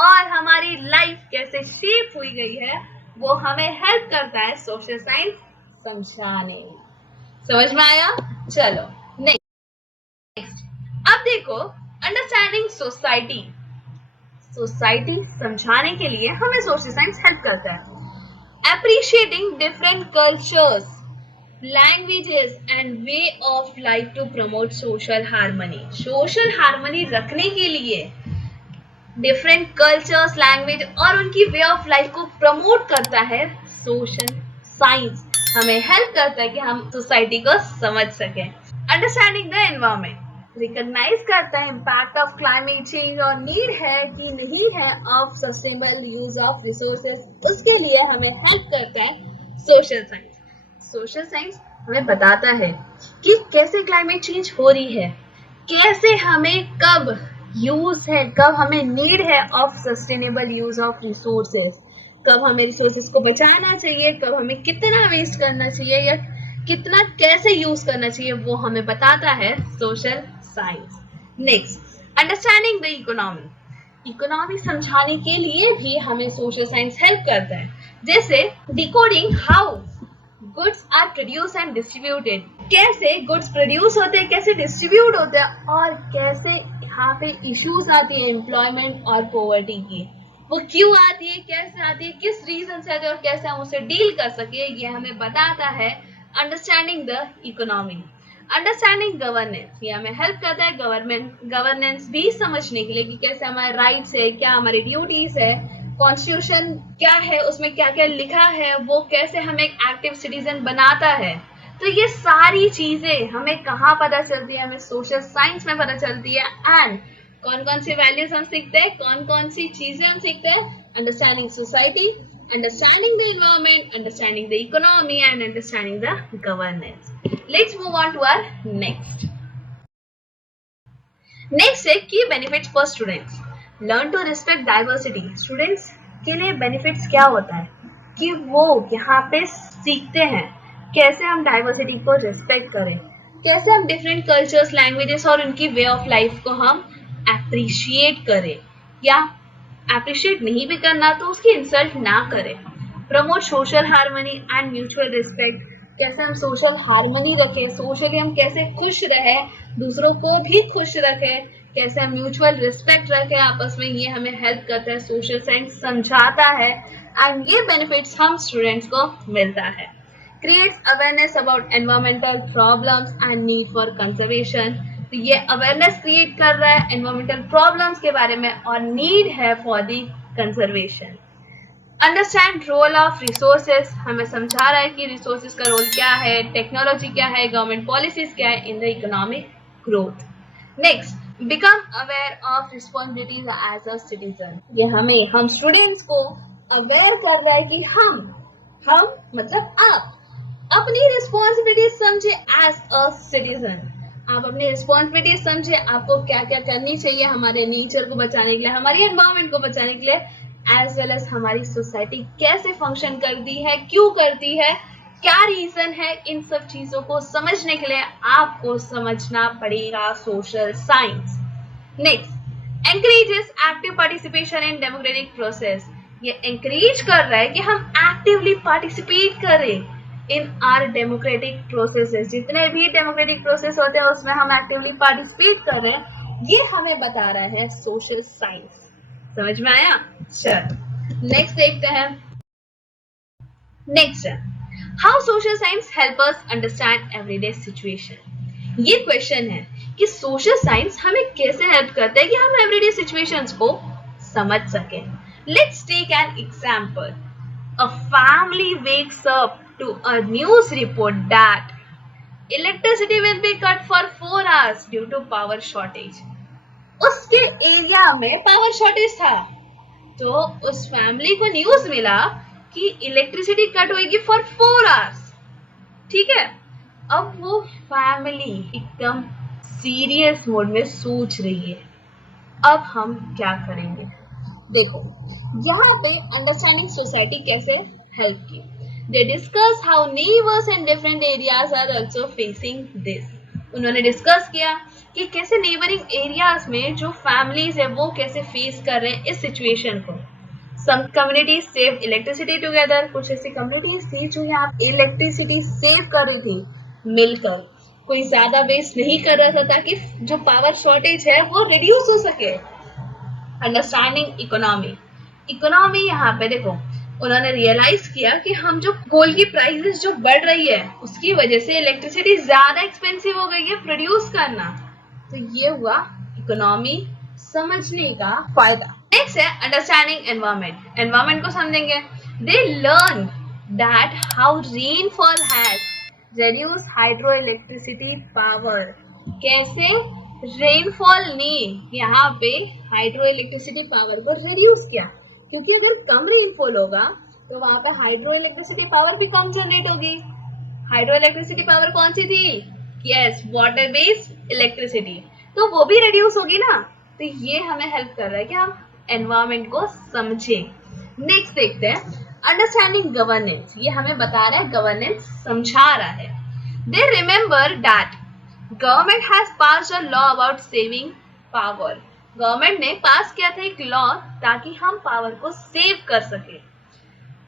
और हमारी लाइफ कैसे शेप हुई गई है, वो हमें हेल्प करता है सोशल साइंस समझाने में। समझ में आया? चलो नेक्स्ट, अब देखो अंडरस्टैंडिंग सोसाइटी। सोसाइटी समझाने के लिए हमें सोशल साइंस हेल्प करता है। Appreciating different cultures, languages and way of life to promote social harmony. Social harmony रखने के लिए डिफरेंट कल्चर्स, लैंग्वेज और उनकी वे ऑफ लाइफ को प्रमोट करता है सोशल साइंस। हमें हेल्प करता है कि हम सोसाइटी को समझ सकें। अंडरस्टैंडिंग द एनवायरमेंट, रिकॉग्नाइज करता है इम्पैक्ट ऑफ क्लाइमेट चेंज और नीड है कि नहीं है of sustainable use of resources, उसके लिए हमें हेल्प करता है सोशल साइंस। सोशल साइंस हमें बताता है कि कैसे क्लाइमेट चेंज हो रही है, कैसे हमें कब यूज है, कब हमें नीड है of sustainable use of resources, कब हमें रिसोर्सेज को बचाना चाहिए, कब हमें कितना वेस्ट करना चाहिए या कितना कैसे यूज करना चाहिए, वो हमें बताता है social science. Next, understanding the economy. Economy समझाने के लिए भी हमें सोशल साइंस हेल्प करता है, जैसे decoding how goods are produce and distributed, कैसे गुड्स प्रोड्यूस होते हैं, कैसे डिस्ट्रीब्यूट होते हैं और कैसे यहाँ पे इश्यूज आती है एम्प्लॉयमेंट और पॉवर्टी की, वो क्यों आती है, कैसे आती है, किस रीजन से आती है और कैसे हम उसे डील कर सके, ये हमें बताता है understanding the economy. Understanding governance, ये हमें हेल्प करता है गवर्नेंस भी समझने के लिए कि कैसे हमारे राइट्स है, क्या हमारी ड्यूटीज है, कॉन्स्टिट्यूशन क्या है, उसमें क्या क्या लिखा है, वो कैसे हमें एक एक्टिव सिटीजन बनाता है। तो ये सारी चीजें हमें कहाँ पता चलती है? हमें सोशल साइंस में पता चलती है। एंड कौन कौन सी वैल्यूज हम सीखते हैं, कौन कौन सी चीजें हम सीखते हैं? Understanding society, understanding the environment, understanding the economy and understanding the governance. Let's move on to our next. Next है key benefits for students. Learn to respect diversity. Students के लिए बेनिफिट्स क्या होता है कि वो यहाँ पे सीखते हैं कैसे हम डाइवर्सिटी को रिस्पेक्ट करें, कैसे हम डिफरेंट कल्चर्स, लैंग्वेजेस और उनकी वे ऑफ लाइफ को हम अप्रिशिएट करें, या अप्रिशिएट नहीं भी करना तो उसकी इंसल्ट ना करें। Promote social harmony and mutual respect, कैसे हम सोशल हार्मनी रखें, सोशली हम कैसे खुश रहें, दूसरों को भी खुश रखें, कैसे हम म्यूचुअल रिस्पेक्ट रखें आपस में, ये हमें हेल्प करता है, सोशल साइंस समझाता है। एंड ये बेनिफिट्स हम स्टूडेंट्स को मिलता है। creates awareness about environmental problems and need for conservation. तो ये अवेयरनेस क्रिएट कर रहा है एनवायरमेंटल प्रॉब्लम्स के बारे में और नीड है for the conservation. Understand role of resources, हमें समझा रहा है कि रिसोर्सेज का रोल क्या है, टेक्नोलॉजी क्या है, गवर्नमेंट पॉलिसीज क्या है in the economic growth. Next, become aware of responsibilities as a citizen. ये हम स्टूडेंट्स को अवेयर कर रहा है कि हम मतलब आप अपनी रिस्पॉन्सिबिलिटी समझे एज अ सिटीजन. आप अपनी रिस्पॉन्सिबिलिटी समझे, आपको क्या क्या करनी चाहिए हमारे नेचर को बचाने के लिए, हमारी एनवायरमेंट को बचाने के लिए, एज वेल एज हमारी सोसाइटी कैसे फंक्शन करती है, क्यों करती है, क्या रीजन है. इन सब चीजों को समझने के लिए आपको समझना पड़ेगा social science. Next, encourages active participation in democratic process. ये encourage कर रहा है कि हम एक्टिवली पार्टिसिपेट करें इन आर डेमोक्रेटिक प्रोसेसेस. जितने भी डेमोक्रेटिक प्रोसेस होते हैं उसमें हम एक्टिवली पार्टिसिपेट कर रहे हैं, ये हमें बता रहा है सोशल साइंस. समझ में आया? चलो नेक्स्ट देखते हैं. नेक्स्ट है, how social science help us understand everyday situation. ये क्वेश्चन है कि सोशल साइंस हमें कैसे हेल्प करता है कि हम एवरीडे सिचुएशंस को समझ सकें. Let's take an example. A family wakes up to a news report that electricity will be cut for 4 hours due to power shortage. उसके एरिया में पावर शॉर्टेज था, तो उस फैमिली को न्यूज मिला कि इलेक्ट्रिसिटी कट होगी फॉर 4 hours. ठीक है, अब वो फैमिली एकदम सीरियस मोड में सोच रही है, अब हम क्या करेंगे. देखो यहाँ पे अंडरस्टैंडिंग सोसाइटी कैसे हेल्प की. They discuss how neighbours in different areas are also facing this. उन्होंने डिस्कस किया कि कैसे नेबरिंग एरियाज में जो फैमिलीज है वो कैसे फेस कर रहे हैं इस सिचुएशन को. Some communities saved electricity together. कुछ ऐसी कम्युनिटीज थी जो यहाँ इलेक्ट्रिसिटी सेव कर रही थी मिलकर, कोई ज्यादा वेस्ट नहीं कर रहा था ताकि जो पावर शॉर्टेज है वो रिड्यूस हो सके. Understanding economy. इकोनॉमी यहाँ पे देखो उन्होंने रियलाइज किया कि हम जो कोल की प्राइसेस जो बढ़ रही है उसकी वजह से इलेक्ट्रिसिटी ज्यादा एक्सपेंसिव हो गई है प्रोड्यूस करना. तो ये हुआ इकोनॉमी समझने का फायदा. नेक्स्ट है अंडरस्टैंडिंग एनवायरमेंट. एनवायरमेंट को समझेंगे. They learn that how rainfall has reduce hydro electricity power. कैसे रेनफॉल ने यहाँ पे हाइड्रो इलेक्ट्रिसिटी पावर को रिड्यूस किया, क्योंकि अगर कम रेनफॉल होगा तो वहां पे हाइड्रो इलेक्ट्रिसिटी पावर भी कम जनरेट होगी. हाइड्रो इलेक्ट्रिसिटी पावर कौन सी थी? Yes, water based electricity. तो वो भी रिड्यूस होगी ना. तो ये हमें हेल्प कर रहा है कि हम एनवायरमेंट को समझें. नेक्स्ट देखते हैं अंडरस्टैंडिंग गवर्नेंस. ये हमें बता रहा है, गवर्नेंस समझा रहा है. They remember that government has passed a law about saving power. Government ने पास किया था एक लॉ ताकि हम पावर को सेव कर सके.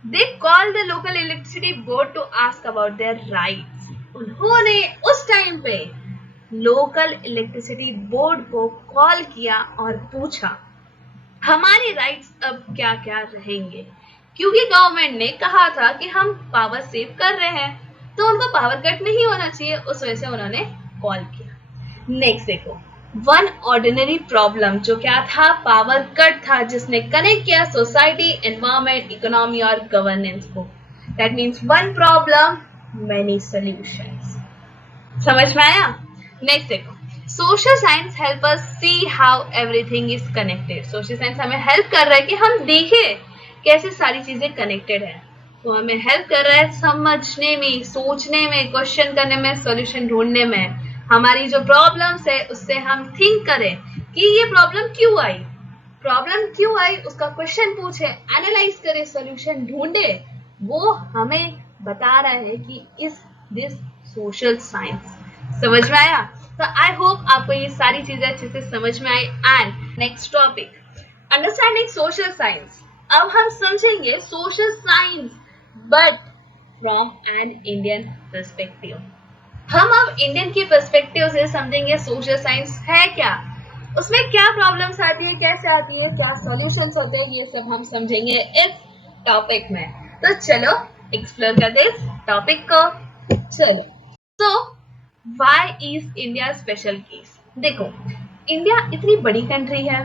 They call the local electricity board to ask about their rights. उन्होंने उस टाइम पे लोकल इलेक्ट्रिसिटी बोर्ड को कॉल किया और पूछा हमारे राइट्स अब क्या क्या रहेंगे, क्योंकि गवर्नमेंट ने कहा था कि हम पावर सेव कर रहे हैं तो उनको पावर कट नहीं होना चाहिए, उस वजह से उन्होंने कॉल किया. नेक्स्ट देखो, वन ऑर्डिनरी प्रॉब्लम जो क्या था, पावर कट था, जिसने कनेक्ट किया सोसाइटी, एनवायरमेंट, इकोनॉमी और गवर्नेंस को. That means one problem many solutions. समझ में आया? नेक्स्ट देखो, social science help us see how everything is connected. Social science हमें हेल्प कर रहा है कि हम देखें कैसे सारी चीजें कनेक्टेड है. तो हमें हेल्प कर रहा है समझने में, सोचने में, क्वेश्चन करने में, सॉल्यूशन ढूंढने में. हमारी जो प्रॉब्लम्स है उससे हम थिंक करें कि ये प्रॉब्लम क्यों आई, उसका क्वेश्चन पूछे, एनालाइज करे, सॉल्यूशन ढूंढे. वो हमें बता रहा है कि इस दिस सोशल साइंस. समझ में आया? तो आई होप आपको ये सारी चीजें अच्छे से समझ में आई. And next topic understanding social science. अब हम समझेंगे social science but from an Indian perspective. हम अब इंडियन की पर्सपेक्टिव से समझेंगे सोशल साइंस है क्या, उसमें क्या प्रॉब्लम्स आती है, कैसे आती है, क्या सॉल्यूशंस होते हैं, ये सब हम समझेंगे इस टॉपिक में. तो चलो एक्सप्लोर करते हैं टॉपिक को। चलो, तो why is India special case? देखो, इंडिया इतनी बड़ी कंट्री है,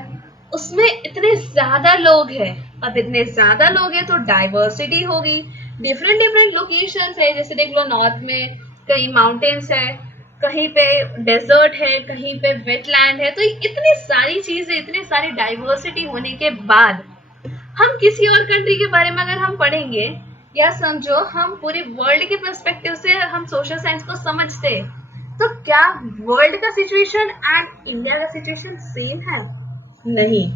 उसमें इतने ज्यादा लोग हैं। अब इतने ज्यादा लोग हैं तो डाइवर्सिटी होगी, डिफरेंट डिफरेंट लोकेशंस है। जैसे देख लो, नॉर्थ में कहीं माउंटेन्स है, कहीं पे डेजर्ट है, कहीं पे वेटलैंड है। तो इतनी सारी चीजें, इतनी सारी डाइवर्सिटी होने के बाद हम किसी और कंट्री के बारे में अगर हम पढ़ेंगे, या समझो हम पूरे वर्ल्ड के पर्सपेक्टिव से हम सोशल साइंस को समझते, तो क्या वर्ल्ड का सिचुएशन एंड इंडिया का सिचुएशन सेम है? नहीं,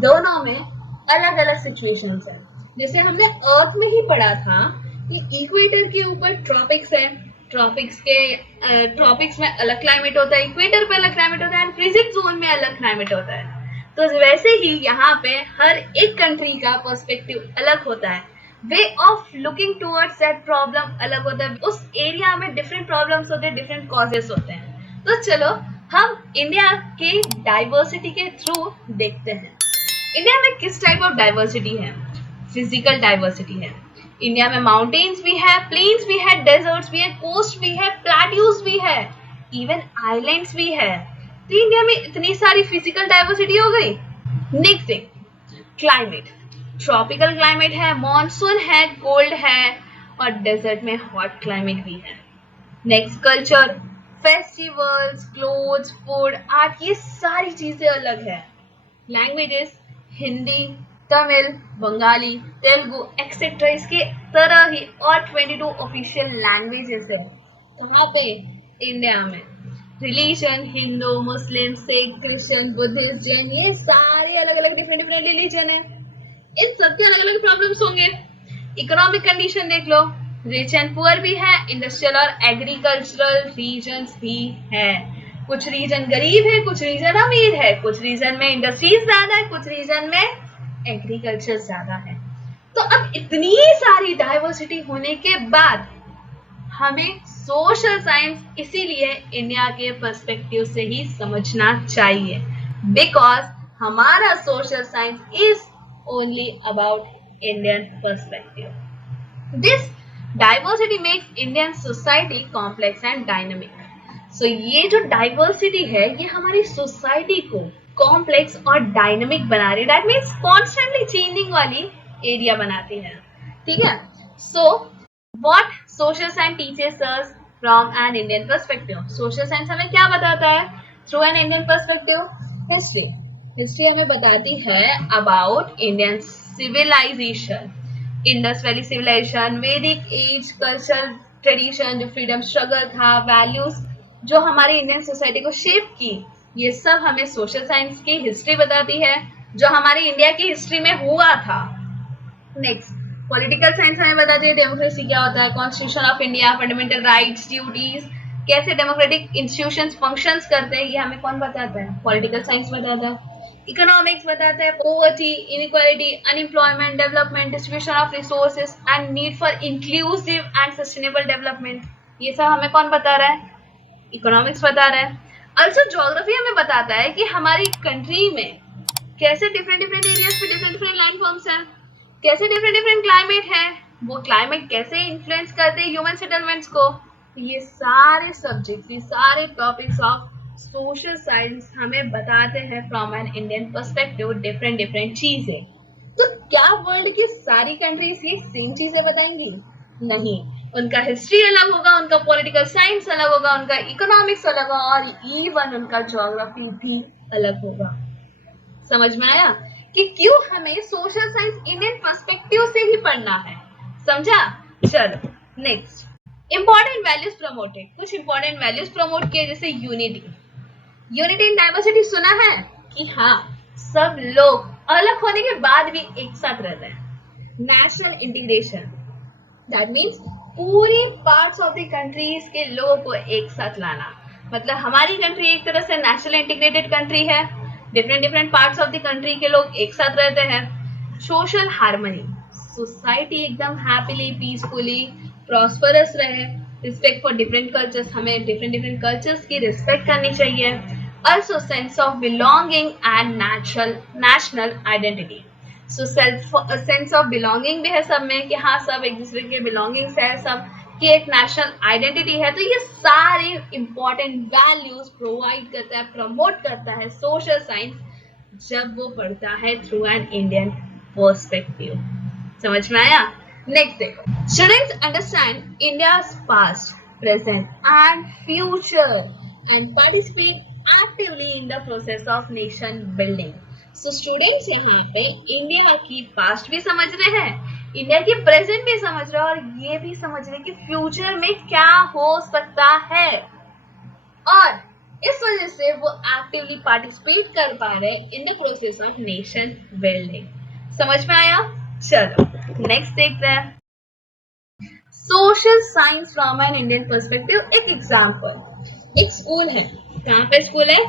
दोनों में अलग अलग सिचुएशंस है। जैसे हमने अर्थ में ही पढ़ा था कि इक्वेटर के ऊपर ट्रॉपिक्स है, ट्रॉपिक्स में अलग क्लाइमेट होता है, इक्वेटर पे अलग क्लाइमेट होता है, एंड फ्रीजिंग जोन में अलग क्लाइमेट होता है। तो वैसे ही यहाँ पे हर एक कंट्री का पर्सपेक्टिव अलग होता है, way of looking towards that problem अलग होता है। उस एरिया में डिफरेंट प्रॉब्लम्स होते हैं, डिफरेंट कॉजेस होते हैं। तो चलो हम इंडिया के डाइवर्सिटी के थ्रू देखते हैं। इंडिया में किस टाइप ऑफ डाइवर्सिटी है? फिजिकल डाइवर्सिटी है। इंडिया में माउंटेन्स भी है, प्लेन्स भी है, डेजर्ट्स भी है, कोस्ट भी है, प्लेट्यूज भी है, इवन आइलैंड्स भी है। तो इंडिया में इतनी सारी फिजिकल डाइवर्सिटी हो गई। Next thing, climate. Tropical climate है, मॉनसून है, कोल्ड है, और डेजर्ट में हॉट क्लाइमेट भी है। Next, culture, festivals, clothes, food, art, ये सारी चीजें अलग है। लैंग्वेजेस, हिंदी, तमिल, बंगाली, तेलुगु एक्सेट्रा, इसके तरह ही और 22 ऑफिशियल लैंग्वेजेस है। कहाँ पे? इंडिया में। रिलीजन, हिंदू, मुस्लिम, सिख, क्रिश्चियन, बुद्धिस्ट, जैन, ये सारे अलग अलग डिफरेंट डिफरेंट रिलीजन है। इन सबके अलग अलग प्रॉब्लम्स होंगे। इकोनॉमिक कंडीशन देख लो, रिच एंड पुअर भी है, इंडस्ट्रियल और एग्रीकल्चरल रीजन्स भी है। कुछ रीजन गरीब है, कुछ रीजन अमीर है, कुछ रीजन में इंडस्ट्रीज ज्यादा है, कुछ रीजन में एग्रीकल्चर ज्यादा है। तो अब इतनी सारी डाइवर्सिटी होने के बाद हमें सोशल साइंस इसीलिए इंडिया के पर्सपेक्टिव से ही समझना चाहिए, बिकॉज हमारा social science is only about Indian perspective. This diversity makes Indian society complex and dynamic. So ये जो डाइवर्सिटी है, ये हमारी सोसाइटी को कॉम्प्लेक्स और डायनामिक बना रही है। दैट मीन्स कॉन्स्टेंटली चेंजिंग वाली एरिया बनाती है। ठीक है? So what social science teaches us from an Indian perspective? Social science हमें क्या बताता है through an Indian perspective? History. History हमें बताती है about Indian civilisation, Indus valley civilisation, Vedic age, cultural tradition, जो फ्रीडम स्ट्रगल था, वैल्यूज जो हमारी इंडियन सोसाइटी को शेप की, ये सब हमें सोशल साइंस की हिस्ट्री बताती है, जो हमारी इंडिया की हिस्ट्री में हुआ था। नेक्स्ट, पॉलिटिकल साइंस हमें बताती है डेमोक्रेसी क्या होता है, constitution of India, fundamental rights, duties, कैसे डेमोक्रेटिक इंस्टीट्यूशंस फंक्शंस करते हैं, ये हमें कौन बताता है? पॉलिटिकल साइंस बताता है। इकोनॉमिक्स बताता है poverty, inequality, unemployment, development, distribution of resources and need for inclusive and sustainable development. ये सब हमें कौन बता रहा है? इकोनॉमिक्स बता रहा है। ऑल्सो ज्योग्राफी हमें बताता है कि हमारी कंट्री में कैसे डिफरेंट डिफरेंट एरियाज पे डिफरेंट डिफरेंट लैंड फॉर्म्स हैं, कैसे डिफरेंट डिफरेंट क्लाइमेट है, वो क्लाइमेट कैसे इन्फ्लुएंस करते हैं ह्यूमन सेटलमेंट्स को। ये सारे सब्जेक्ट्स, ये सारे टॉपिक्स ऑफ सोशल साइंस हमें बताते हैं from an Indian perspective different different चीजें। तो क्या वर्ल्ड की सारी कंट्रीज ये सेम चीजें बताएंगी? नहीं, उनका हिस्ट्री अलग होगा, उनका पॉलिटिकल साइंस अलग होगा, उनका इकोनॉमिक्स अलग होगा, और इवन उनका ज्योग्राफी भी अलग होगा। समझ में आया कि क्यों हमें सोशल साइंस इंडियन पर्सपेक्टिव से ही पढ़ना है? समझा? चलो नेक्स्ट, इंपॉर्टेंट वैल्यूज प्रमोटेड। कुछ इंपॉर्टेंट वैल्यूज प्रमोट किए, जैसे यूनिटी। यूनिटी इन डाइवर्सिटी सुना है कि हाँ, सब लोग अलग होने के बाद भी एक साथ रहते हैं। नेशनल इंटीग्रेशन, दैट मीन्स पूरी पार्ट्स ऑफ द कंट्रीज के लोगों को एक साथ लाना। मतलब हमारी कंट्री एक तरह से नेशनल इंटीग्रेटेड कंट्री है, different different parts of the country के लोग एक साथ रहते हैं। सोशल हार्मनी, सोसाइटी एकदम हैप्पीली, पीसफुली, प्रॉस्परस रहे। रिस्पेक्ट फॉर डिफरेंट कल्चर्स, हमें डिफरेंट डिफरेंट कल्चर्स की रिस्पेक्ट करनी चाहिए। Also sense of belonging and national identity. So sense of belonging भी है सब में कि हाँ, सब एक दूसरे के बिलोंगिंग्स है, सब कि एक नेशनल आइडेंटिटी है, तो ये सारे इंपॉर्टेंट वैल्यूज प्रोवाइड करता है, प्रमोट करता है सोशल साइंस जब वो पढ़ता है थ्रू एन इंडियन पर्सपेक्टिव। समझ में आया? नेक्स्ट देखो, students understand India's past, present and future and participate actively in the process of nation building. So students यहाँ पे इंडिया की पास्ट भी समझ रहे हैं, इंडिया की प्रेजेंट भी समझ रहे हैं, और ये भी समझ रहे हैं कि फ्यूचर में क्या हो सकता है, और इस वजह से वो एक्टिवली पार्टिसिपेट कर पा रहे हैं in the process of nation building. समझ में आया? चलो नेक्स्ट देखते हैं, social science from an Indian perspective. एक एग्जांपल, एक स्कूल है, कहाँ पे स्कूल है?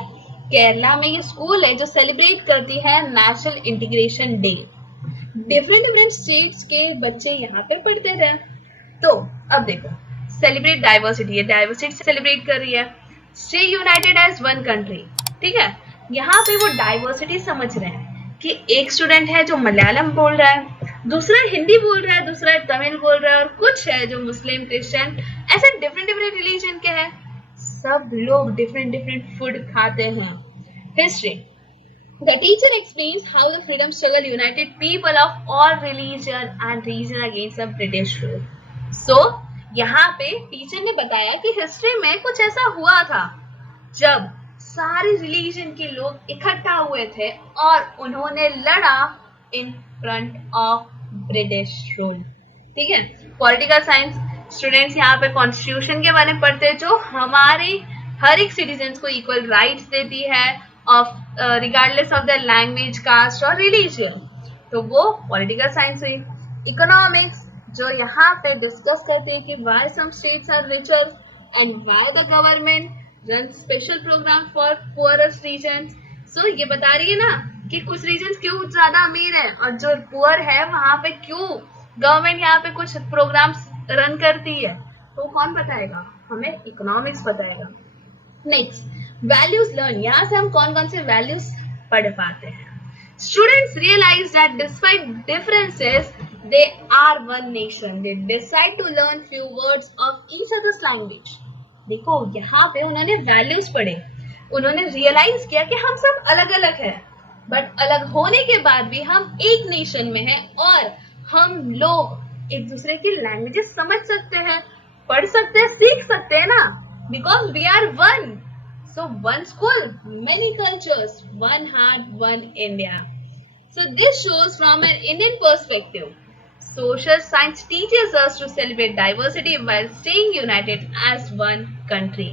केरला में ये स्कूल है जो सेलिब्रेट करती है national integration day. Different states के बच्चे यहाँ पे पढ़ते थे। तो अब देखो, सेलिब्रेट डाइवर्सिटी है, डाइवर्सिटी सेलिब्रेट कर रही है, stay united as one country. ठीक है, यहाँ पे वो डाइवर्सिटी समझ रहे हैं कि एक स्टूडेंट है जो मलयालम बोल रहा है, दूसरा हिंदी बोल रहा है, दूसरा तमिल बोल रहा है, और कुछ है जो मुस्लिम, क्रिश्चियन, ऐसे डिफरेंट रिलीजन के हैं। सब लोग डिफरेंट फूड खाते हैं। History, the teacher explains how the freedom struggle united people of all religion and region against the British rule. So, यहाँ पे टीचर ने बताया कि हिस्ट्री में कुछ ऐसा हुआ था जब सारे रिलीजन के लोग इकट्ठा हुए थे और उन्होंने लड़ा in front of British rule. ठीक है, पॉलिटिकल साइंस स्टूडेंट्स यहाँ पे कॉन्स्टिट्यूशन के बारे में पढ़ते हैं जो हमारे हर एक सिटीजन को इक्वल राइट्स देती है of regardless of the language, caste और रिलीजन। तो वो पॉलिटिकल साइंस हुई। इकोनॉमिक्स जो यहाँ पे डिस्कस करती है कि why some states are richer and why the government run special programme for poorest regions. So ये बता रही है ना कि कुछ रीजन्स क्यों ज्यादा अमीर है और जो पुअर है वहां पे क्यों गवर्नमेंट यहाँ पे कुछ प्रोग्राम्स रन करती है। तो कौन बताएगा? हमें इकोनॉमिक्स बताएगा। नेक्स्ट, वैल्यूज लर्न, यहाँ से हम कौन कौन से वैल्यूज पढ़ पाते हैं। Students realise that despite differences they are one nation, they decide to learn few words of each others language. देखो यहाँ पे उन्होंने वैल्यूज पढ़े, उन्होंने रियलाइज किया कि हम सब अलग अलग हैं, बट अलग होने के बाद भी हम एक नेशन में हैं और हम लोग एक दूसरे की लैंग्वेजेस समझ सकते हैं, पढ़ सकते हैं, सीख सकते हैं ना, because we are one. So one school, many cultures, one heart, one India. So this shows from an Indian perspective. Social science teaches us to celebrate diversity while staying united as one country.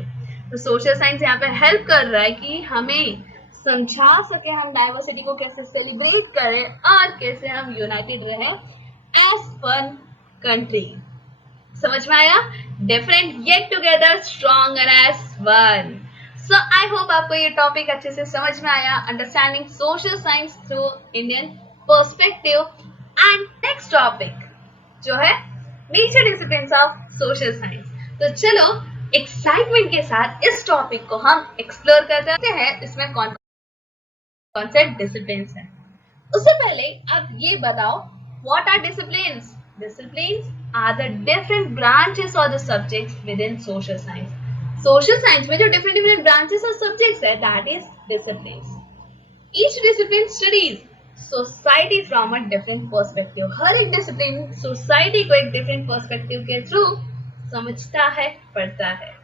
तो social science यहाँ पे help कर रहा है कि हमें समझा सके हम डाइवर्सिटी को कैसे सेलिब्रेट करें और कैसे हम यूनाइटेड रहें as one country. समझ में आया? Different yet together stronger as one. So I hope आपको ये टॉपिक अच्छे से समझ में आया, understanding social science through Indian perspective. And next topic जो है nature disciplines of social science. तो चलो एक्साइटमेंट के साथ इस टॉपिक को हम एक्सप्लोर करते हैं, इसमें कौन कौन से डिसिप्लिन्स हैं। उससे पहले आप ये बताओ, what are disciplines? Disciplines are the different branches or the subjects within social science. Social science में जो different branches और subjects है, that is disciplines. Each discipline studies society from a different perspective. हर एक discipline society को एक different perspective के through समझता है, पढ़ता है.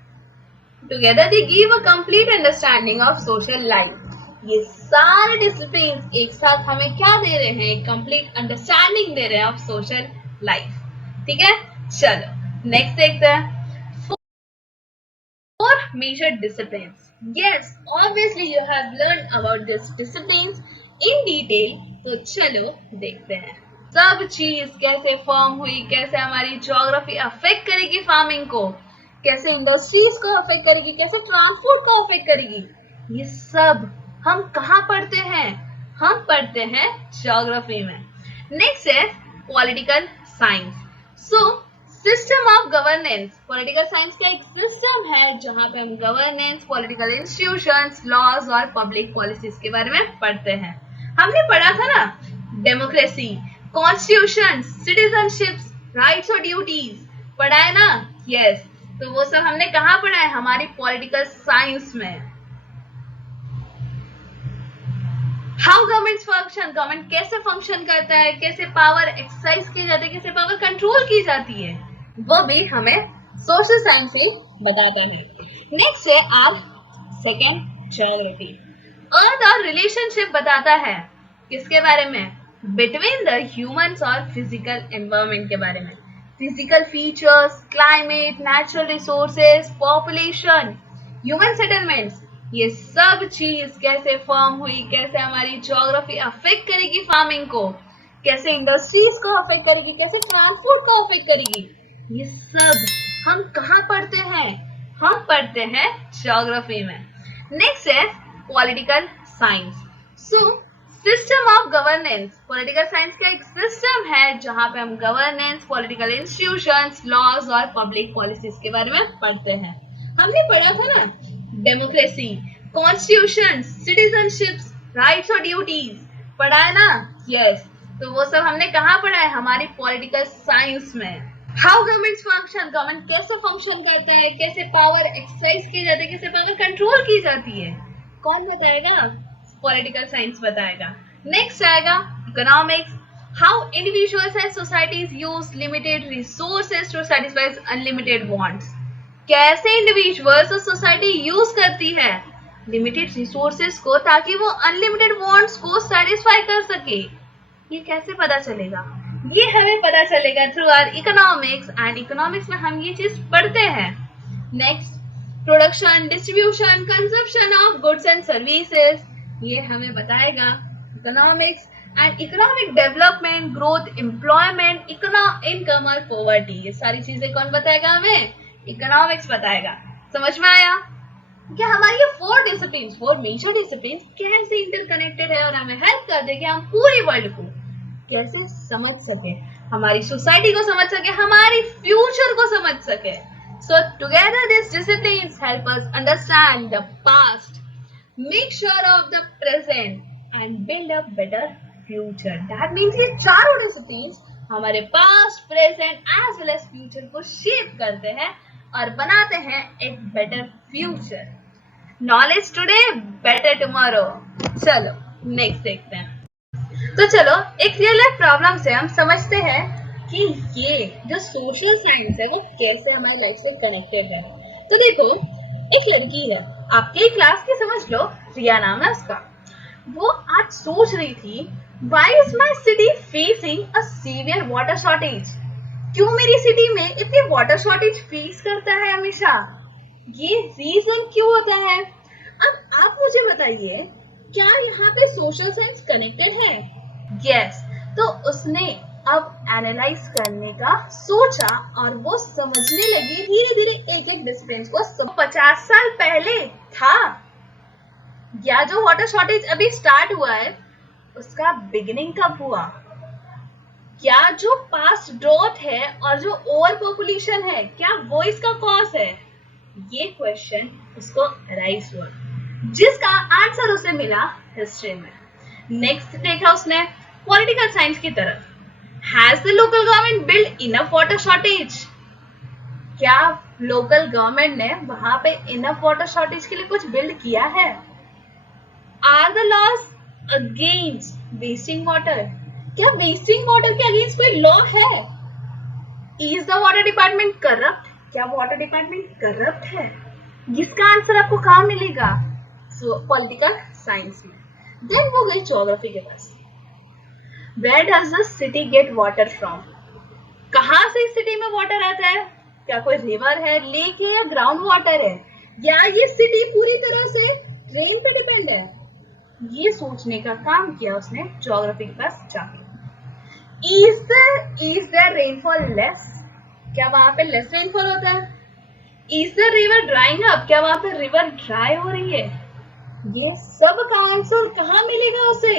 Together they give a complete understanding of social life. ये सारे डिसिप्लिन एक साथ हमें क्या दे रहे हैं? कंप्लीट अंडरस्टैंडिंग दे रहे हैं ऑफ सोशल लाइफ। ठीक है, चलो नेक्स्ट देखते हैं। 4 major disciplines. Yes, obviously you have learned about these disciplines in detail. तो चलो देखते हैं सब चीज कैसे फॉर्म हुई, कैसे हमारी ज्योग्राफी अफेक्ट करेगी फार्मिंग को, कैसे इंडस्ट्रीज को अफेक्ट करेगी, कैसे ट्रांसपोर्ट को अफेक्ट करेगी। ये सब हम कहाँ पढ़ते हैं? हम पढ़ते हैं ज्योग्राफी में। नेक्स्ट है political science. So system of governance. Political science का एक सिस्टम है जहां पे हम गवर्नेंस, पॉलिटिकल इंस्टीट्यूशंस, लॉज और पब्लिक पॉलिसीज के बारे में पढ़ते हैं। हमने पढ़ा था ना डेमोक्रेसी, कॉन्स्टिट्यूशन, सिटीजनशिप, राइट्स और ड्यूटीज पढ़ा है ना। यस, तो वो सब हमने कहाँ पढ़ा है? हमारी पॉलिटिकल साइंस में। हाउ गवर्नमेंट्स फंक्शन, गवर्नमेंट कैसे फंक्शन करता है, कैसे पावर एक्सरसाइज की जाती है, कैसे पावर कंट्रोल की जाती है, वो भी हमें सोशल साइंस ही बताते हैं। नेक्स्ट है आर सेकेंड ज्योग्राफी। अर्थ और रिलेशनशिप बताता है किसके बारे में? बिटवीन द ह्यूमंस और फिजिकल एनवायरनमेंट के बारे में। Physical features, climate, natural resources, population, human settlements, ये सब चीज कैसे फॉर्म हुई, कैसे हमारी ज्योग्राफी अफेक्ट करेगी फार्मिंग को, कैसे इंडस्ट्रीज को अफेक्ट करेगी, कैसे ट्रांसपोर्ट को अफेक्ट करेगी, ये सब हम कहाँ पढ़ते हैं? हम पढ़ते हैं ज्योग्राफी में। नेक्स्ट है political science. So system of governance, political science का एक सिस्टम है जहां पे हम गवर्नेंस, पॉलिटिकल इंस्टीट्यूशंस, लॉज और पब्लिक पॉलिसीज के बारे में पढ़ते हैं। हमने पढ़ा था ना डेमोक्रेसी, कॉन्स्टिट्यूशन, सिटीजनशिप्स, राइट्स और ड्यूटीज, पढ़ा है ना? यस, तो वो सब हमने कहाँ पढ़ा है? हमारी पॉलिटिकल साइंस में। हाउ गवर्नमेंट फंक्शन, गवर्नमेंट कैसे फंक्शन करता है, कैसे पावर एक्सरसाइज की जाती है, कैसे पावर कंट्रोल की जाती है, कौन बताएगा? पॉलिटिकल साइंस बताएगा। नेक्स्ट आएगा economics. How individuals and societies use limited resources to satisfy unlimited wants, कैसे इंडिविजुअल्स और सोसाइटी यूज करती है लिमिटेड रिसोर्सेज को ताकि वो अनलिमिटेड वांट्स को सेटिस्फाई कर सके। ये कैसे पता चलेगा? ये हमें पता चलेगा through our economics, and economics में हम ये चीज पढ़ते हैं। Next production, distribution, consumption of goods and services, ये हमें बताएगा economics. And economic development, growth, employment, income और पॉवर्टी, ये सारी चीजें कौन बताएगा हमें? इकोनॉमिक्स बताएगा। समझ में आया? क्या हमारी ये फोर मेजर डिसिप्लिन कैसे इंटरकनेक्टेड है और हमें हेल्प कर दे कि हम पूरी वर्ल्ड को कैसे समझ सके, हमारी सोसाइटी को समझ सके, हमारी फ्यूचर को समझ सके। So together this disciplines help us understand the past, make sure of the present and build a better future. That means ये चारों डिसिप्लिन्स हमारे past, present as well as future को शेप करते हैं और बनाते हैं एक better future. Knowledge today, better tomorrow. चलो नेक्स्ट देखते हैं। तो चलो एक रियल लाइफ प्रॉब्लम से हम समझते हैं कि ये जो सोशल साइंस है वो कैसे हमारी लाइफ से कनेक्टेड है। तो देखो, एक लड़की है आपके क्लास की, समझ लो रिया नाम है उसका। वो आज सोच रही थी, why is my city facing a severe water shortage, क्यों मेरी सिटी में इतनी वाटर शॉर्टेज फेस करता है हमेशा, ये रीजन क्यों होता है। अब आप मुझे बताइए, क्या यहाँ पे सोशल साइंस कनेक्टेड है? यस, तो उसने अब एनालाइज करने का सोचा और वो समझने लगी धीरे धीरे एक एक डिस्टेंस को। 50 साल पहले था या जो वाटर शॉर्टेज अभी स्टार्ट हुआ है उसका बिगिनिंग कब हुआ? क्या जो पास्ट ड्रॉट है और जो ओवर पॉपुलेशन है, क्या वो इसका कॉज है? ये क्वेश्चन उसको अराइज हुआ, जिसका आंसर उसे मिला हिस्ट्री में। नेक्स्ट देखा उसने पॉलिटिकल साइंस की तरफ। Has the local government build enough water shortage, क्या लोकल गवर्नमेंट ने वहां पे इनफ वाटर शॉर्टेज के लिए कुछ बिल्ड किया है? Are the laws against wasting water, क्या वेस्टिंग वाटर के अगेंस्ट कोई लॉ है? Is the water department corrupt, क्या वाटर डिपार्टमेंट करप्ट है? इसका आंसर आपको कहाँ मिलेगा? पॉलिटिकल साइंस में। देन वो गई ज्योग्राफी के पास। Where does the city get water from, कहाँ से सिटी में वाटर आता है? क्या कोई रिवर है, लेक है या ग्राउंड वाटर है, या ये सिटी पूरी तरह से रेन पे डिपेंड है? ये सोचने का काम किया उसने ज्योग्राफी के पास जाके। इज देयर रेनफॉल लेस, क्या वहां पे लेस रेनफॉल होता है? Is the river drawing up, क्या वहां पे रिवर ड्राई हो रही है? ये सब का आंसर कहाँ मिलेगा उसे?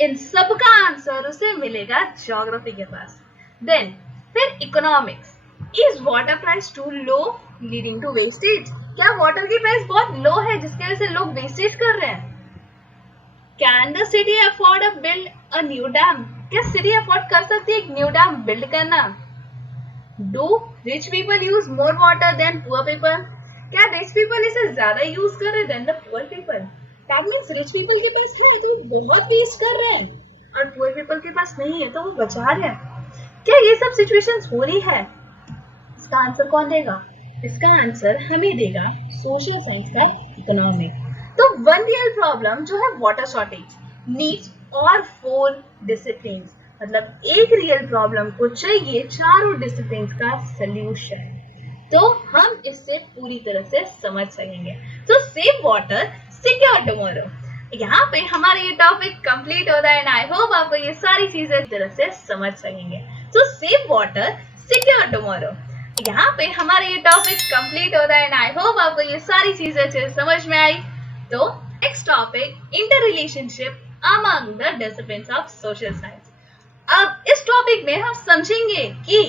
इन सब का आंसर उसे मिलेगा ज्योग्राफी के पास। देन फिर economics. Is water price too low leading to wastage, क्या वाटर की प्राइस बहुत लो है जिसकी वजह से लोग वेस्टेज कर रहे हैं? Can the city afford build a new dam, क्या सिटी अफोर्ड कर सकती है एक न्यू डैम बिल्ड करना? Do rich people use more water than poor people? क्या रिच पीपल इसे ज्यादा यूज कर रहे than the poor people? That means rich people के पास है तो वो बहुत वेस्ट कर रहे हैं, और पुअर पीपल के पास नहीं है तो वो बचा रहे हैं। क्या ये सब सिचुएशंस हो रही है? इसका आंसर कौन देगा? इसका आंसर हमें देगा सोशल साइंस का इकोनॉमिक। तो वन रियल प्रॉब्लम जो है वाटर शॉर्टेज नीड्स और 4 डिसिप्लिन, मतलब एक रियल प्रॉब्लम को चाहिए चारों डिसिप्लिन का सोल्यूशन। तो हम इससे पूरी तरह से समझ सकेंगे। तो सेव वाटर सिक्योर टुमारो, यहाँ पे हमारा ये टॉपिक कंप्लीट होता है एंड आई होप आपको ये सारी चीजें इस तरह से समझ सकेंगे। तो सेव वाटर सिक्योर टुमारो, यहाँ पे हमारा ये टॉपिक कंप्लीट होता है एंड आई होप आपको ये सारी चीजें अच्छे से समझ में आई। तो next topic inter relationship among the disciplines of social science. अब इस टॉपिक में हम समझेंगे कि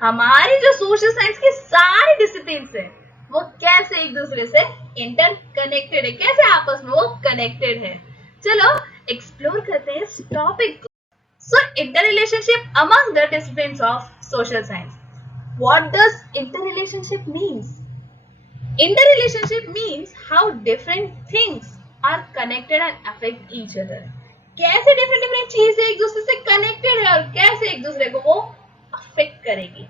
हमारी जो सोशल साइंस की सारी डिसिप्लिन है वो कैसे एक दूसरे से इंटर कनेक्टेड है, कैसे आपस में वो कनेक्टेड है। चलो एक्सप्लोर करते हैं इस टॉपिक को। So inter relationship among the disciplines of social science. What does inter relationship means? Interrelationship means how different things are connected and affect each other. कैसे डिफरेंट डिफरेंट चीजें एक दूसरे से कनेक्टेड है और कैसे एक दूसरे को वो अफेक्ट करेगी।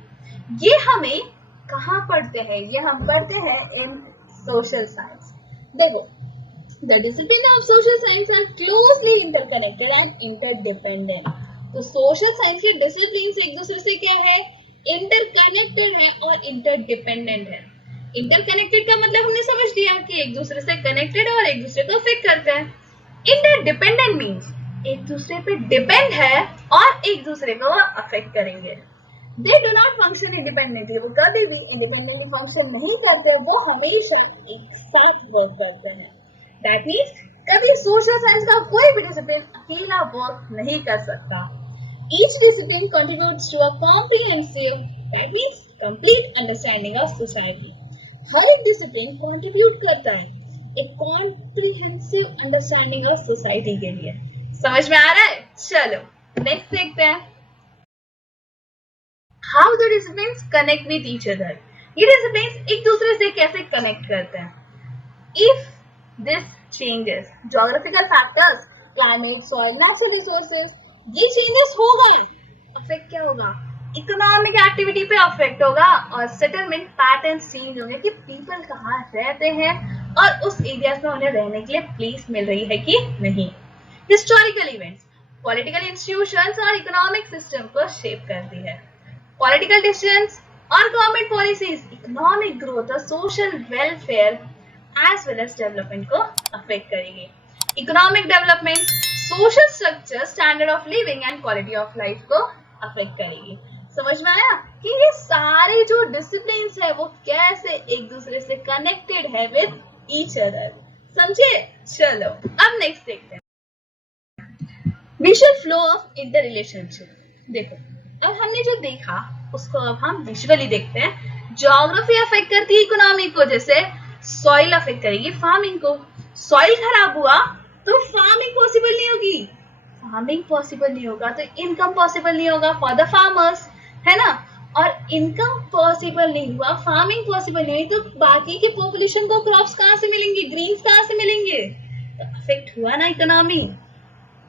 ये हमें कहाँ पढ़ते हैं? ये हम पढ़ते हैं इन सोशल साइंस। देखो, the discipline of social science are closely interconnected and interdependent. तो सोशल साइंस के डिसिप्लिन एक दूसरे से क्या है? इंटरकनेक्टेड है और इंटरडिपेंडेंट है। इंटरकनेक्टेड का मतलब हमने समझ लिया कि एक दूसरे से कनेक्टेड है और एक दूसरे को अफेक्ट करते हैं। इंटरडिपेंडेंट मीन्स एक दूसरे पे डिपेंड है और एक दूसरे को अफेक्ट करेंगे। They do not function independently, वो कभी भी इंडिपेंडेंटली फंक्शन नहीं करते, वो हमेशा एक साथ वर्क करते हैं। दैट मीन्स कभी सोशल साइंस का कोई भी डिसिप्लिन अकेला वर्क नहीं कर सकता। Each discipline contributes to a comprehensive, that means complete understanding of society. हर एक डिसिप्लिन कंट्रीब्यूट करता है एक कॉम्प्रिहेंसिव अंडरस्टैंडिंग ऑफ सोसाइटी के लिए। समझ में आ रहा है? चलो नेक्स्ट देखते हैं। How the disciplines connect with each other. ये डिसिप्लिन्स एक दूसरे से कैसे कनेक्ट करते हैं? If this changes geographical factors, climate, soil, natural resources, ये चेंजेस हो गए, अफेक्ट क्या होगा? इकोनॉमिक एक्टिविटी पे अफेक्ट होगा और सेटलमेंट पैटर्न्स चेंज होंगे कि पीपल कहाँ रहते हैं और उस एरियाज में उन्हें रहने के लिए प्लेस मिल रही है कि नहीं। हिस्टोरिकल इवेंट्स पॉलिटिकल इंस्टीट्यूशंस और इकोनॉमिक सिस्टम को शेप करती है। पॉलिटिकल डिसीजंस और गवर्नमेंट पॉलिसीज इकोनॉमिक ग्रोथ और social welfare as well as development को अफेक्ट करेगी। Economic development social structure, standard of living and quality of life को affect करेगी। समझ में आया कि ये सारे जो डिसिप्लिन है वो कैसे एक दूसरे से कनेक्टेड है विद ईच अदर। समझे? चलो अब नेक्स्ट देखते हैं visual flow of inter relationship. देखो, अब हमने जो देखा उसको अब हम विजुअली देखते हैं। ज्योग्राफी अफेक्ट करती है इकोनॉमी को, जैसे सॉइल अफेक्ट करेगी फार्मिंग को। सॉइल खराब हुआ तो फार्मिंग पॉसिबल नहीं होगी, फार्मिंग पॉसिबल नहीं होगा तो इनकम पॉसिबल नहीं होगा फॉर द फार्मर्स, है ना। और इनकम पॉसिबल नहीं हुआ, फार्मिंग पॉसिबल नहीं हुई तो बाकी की पॉपुलेशन को क्रॉप्स कहाँ से मिलेंगे, ग्रीन्स कहाँ से मिलेंगे? तो अफेक्ट हुआ ना इकोनॉमी।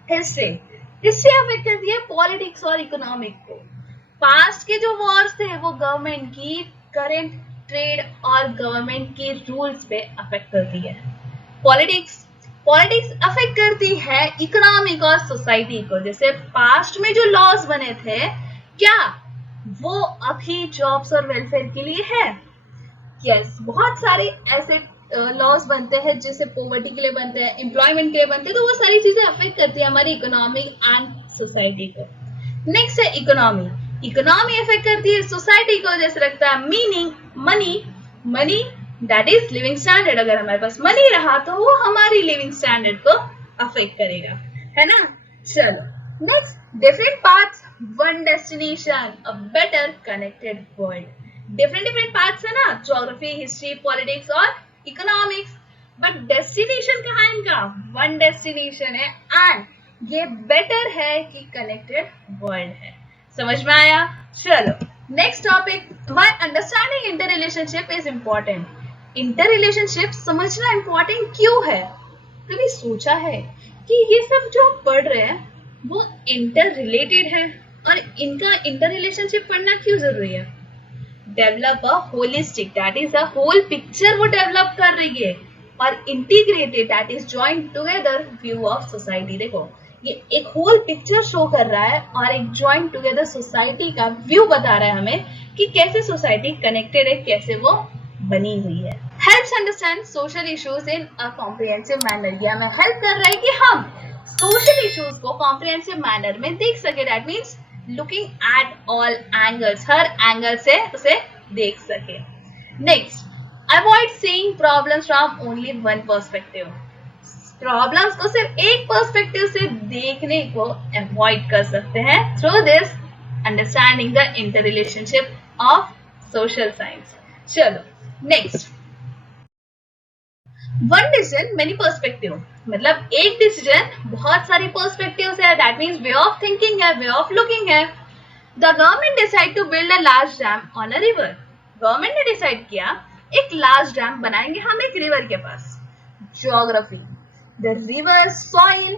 इससे अफेक्ट करती है पॉलिटिक्स और इकोनॉमिक को। पास्ट के जो वॉर्स थे वो गवर्नमेंट की करंट ट्रेड और गवर्नमेंट के रूल्स पे अफेक्ट करती है। पॉलिटिक्स अफेक्ट करती है इकोनॉमिक और सोसाइटी को। जैसे पास्ट में जो लॉज बने थे, क्या वो अभी जॉब्स और वेलफेयर के लिए है? यस, बहुत सारे ऐसे लॉज बनते हैं जैसे पॉवर्टी के लिए बनते हैं, एम्प्लॉयमेंट के लिए बनते हैं, तो वो सारी चीजें अफेक्ट करती है हमारी इकोनॉमी एंड सोसाइटी को। नेक्स्ट है इकोनॉमी अफेक्ट करती है सोसाइटी को, जैसे लगता है meaning, money that is living standard. अगर हमारे पास मनी रहा तो वो हमारी लिविंग स्टैंडर्ड को अफेक्ट करेगा, है ना। चलो next, different paths one destination, a better connected world. Different paths है ना, ज्योग्राफी, हिस्ट्री, पॉलिटिक्स और इकोनॉमिक्स, बट डेस्टिनेशन कहाँ है इनका? वन डेस्टिनेशन है एंड ये बेटर है कि कनेक्टेड वर्ल्ड है। समझ में आया? चलो next topic, why understanding inter relationship is important. Inter relationship समझना इम्पोर्टेंट क्यों है? कभी सोचा है कि ये सब जो हम पढ़ रहे हैं वो इंटर रिलेटेड है, और इनका इंटर रिलेशनशिप पढ़ना क्यों जरूरी है? Develop a holistic, that is a whole picture वो डेवलप कर रही है, और integrated, that is joint together view of society. देखो ये एक होल पिक्चर शो कर रहा है और एक जॉइंट टुगेदर सोसाइटी का व्यू बता रहा है हमें कि कैसे सोसाइटी कनेक्टेड है, कैसे वो बनी हुई है। Helps understand social issues in a comprehensive manner, ये हमें हेल्प कर रहा है कि हम सोशल इश्यूज को कॉम्प्रिहेंसिव मैनर में देख सके। That means looking at all angles, her angle से उसे देख सके। Next, avoid seeing problems from only one perspective, problems को सिर्फ एक पर्सपेक्टिव से देखने को अवॉइड कर सकते हैं through this understanding the inter relationship of social science. चलो next, one decision many perspective, मतलब एक डिसीजन बहुत सारी पर्सपेक्टिव है, that means way of thinking है, वे ऑफ लुकिंग है। The government decide to build a large dam on a river, government ने decide किया एक लार्ज डैम बनाएंगे हम एक रिवर के पास। Geography, the river, soil,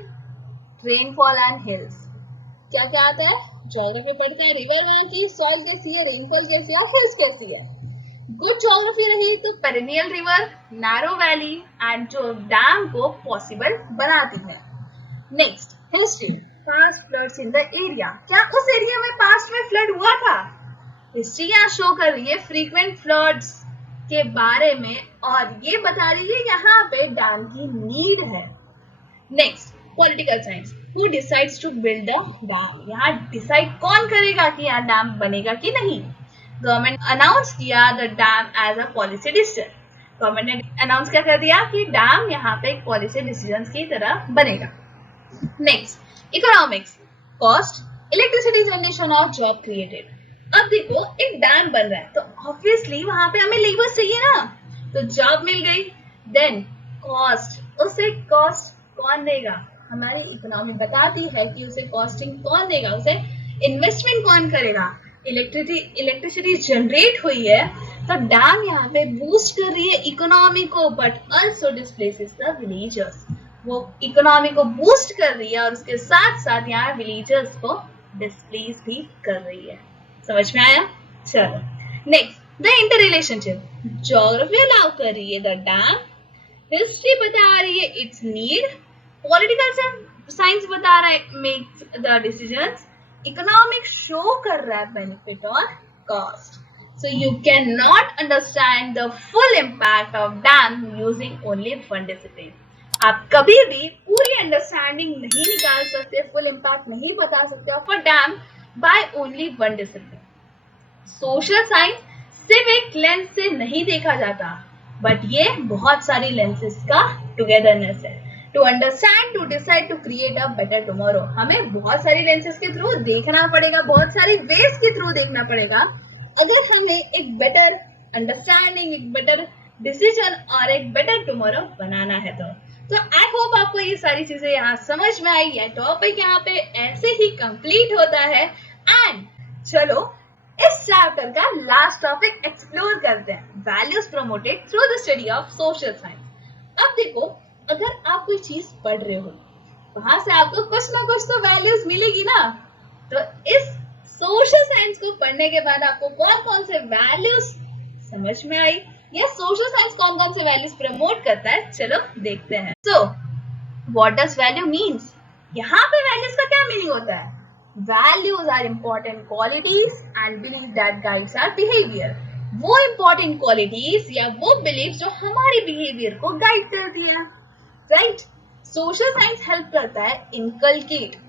rainfall and hills, क्या क्या आता है? ज्योग्राफी पढ़ते हैं, रिवर कौन सी, सॉइल कैसी है, रेनफॉल कैसी है, हिल्स कैसी है। गुड ज्योग्राफी रही तो perennial river, narrow valley and जो डैम को पॉसिबल बनाती है। Next, history, past floods in the area, क्या उस एरिया में पास्ट में फ्लड हुआ था? हिस्ट्री यहाँ शो कर रही है फ्रीक्वेंट फ्लड्स के बारे में, और ये बता रही है यहाँ पे डैम की नीड है। Next, political science, who decides to build the dam, यहाँ डिसाइड कौन करेगा कि यहाँ डैम बनेगा कि नहीं? गवर्नमेंट अनाउंस किया the dam as a policy decision, government ने अनाउंस क्या कर दिया कि डैम यहाँ पे एक पॉलिसी डिसीजन की तरह बनेगा। Next, economics, cost, electricity generation और जॉब क्रिएटेड। अब देखो एक डैम बन रहा है तो ऑब्वियसली वहां पे हमें लेबर चाहिए ना, तो जॉब मिल गई। देन कॉस्ट, उसे कॉस्ट कौन देगा? हमारी इकोनॉमी बताती है कि उसे कॉस्टिंग कौन देगा, उसे इन्वेस्टमेंट कौन करेगा? इलेक्ट्रिसिटी जनरेट हुई है तो डैम यहाँ पे बूस्ट कर रही है इकोनॉमी को, but also displaces the villagers, वो इकोनॉमी को बूस्ट कर रही है और उसके साथ साथ यहाँ विलेजर्स को डिस्प्लेस भी कर रही है। समझ में आया? चलो next, the inter relationship, geography allow कर रही है द डैम, हिस्ट्री बता रही है इट्स नीड, पॉलिटिकल साइंस बता रहा है makes the decisions, economic show कर रहा है बेनिफिट और cost. So you cannot understand the full impact of dam using only one discipline. आप कभी भी पूरी अंडरस्टैंडिंग नहीं निकाल सकते, फुल इम्पैक्ट नहीं बता सकते of a dam by only one discipline. Social science सिर्फ एक लेंस से नहीं देखा जाता, बट ये बहुत सारी लेंसेज का टुगेदरनेस है। To understand, to decide, to create a better tomorrow, हमें बहुत सारी लेंसेज के थ्रू देखना पड़ेगा, बहुत सारी वेज के थ्रू देखना पड़ेगा अगर हमें एक बेटर अंडरस्टैंडिंग, एक बेटर डिसीजन और एक बेटर टुमारो बनाना है। तो आई होप आपको ये सारी चीजें यहाँ समझ में आई है। टॉपिक यहाँ पे ऐसे ही कंप्लीट होता है। एंड चलो इस चैप्टर का लास्ट टॉपिक एक्सप्लोर करते हैं, values promoted through the study of social science. अब देखो, अगर आप कोई चीज पढ़ रहे हो वहां से आपको कुछ ना कुछ तो वैल्यूज मिलेगी ना, तो इस सोशल साइंस को पढ़ने के बाद आपको कौन कौन से वैल्यूज समझ में आई, या सोशल साइंस कौन कौन से वैल्यूज प्रमोट करता है, चलो देखते हैं। So what does value means, यहाँ पे वैल्यूज का क्या मीनिंग होता है? Values are important qualities and believe that guides our behaviour, वो इंपॉर्टेंट क्वालिटीज या वो बिलीव जो हमारे बिहेवियर को गाइड करती है, राइट? सोशल साइंस हेल्प करता है inculcate,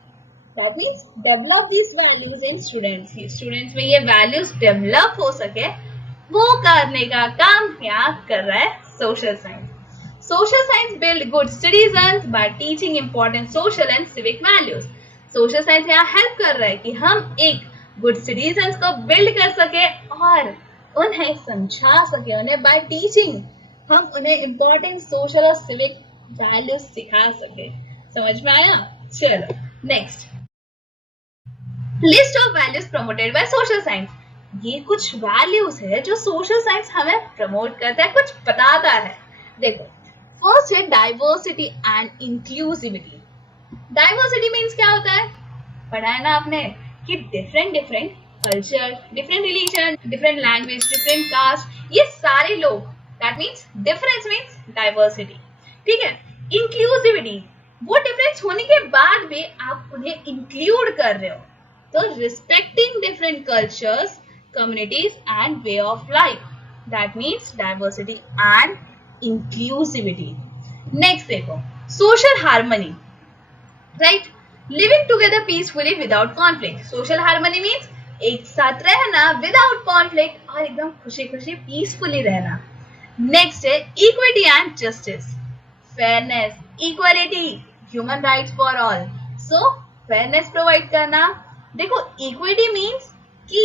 that means develop these values in students, students में ये वैल्यूज डेवलप हो सके, वो करने का काम यहाँ कर रहा है social science. Social science build good citizens bye teaching important social and civic values, social science यहाँ हेल्प कर रहा है कि हम एक गुड सिटीजंस को बिल्ड कर सके और उन्हें समझा सके, उन्हें बाय टीचिंग हम उन्हें इंपॉर्टेंट सोशल और सिविक वैल्यूज सिखा सके। समझ में आया? चलो next, list of values promoted by social science. ये कुछ वैल्यूज है जो सोशल साइंस हमें प्रमोट करता है, कुछ बताता है। देखो, फर्स्ट है diversity and inclusivity. Diversity means क्या होता है, पढ़ा है ना आपने कि different different culture, different religion, different language, different caste, ये सारे लोग, that means difference means diversity. ठीक है। इंक्लूसिविटी, वो डिफरेंस होने के बाद भी आप उन्हें इंक्लूड कर रहे हो, तो respecting different cultures, communities and way of life, that means diversity and inclusivity. Next देखो, social harmony, right? Living together peacefully without conflict. Social harmony means एक साथ रहना without conflict और एकदम खुशी खुशी peacefully रहना. Next है equity and justice, fairness, equality, human rights for all. So fairness provide करना. देखो, equity means कि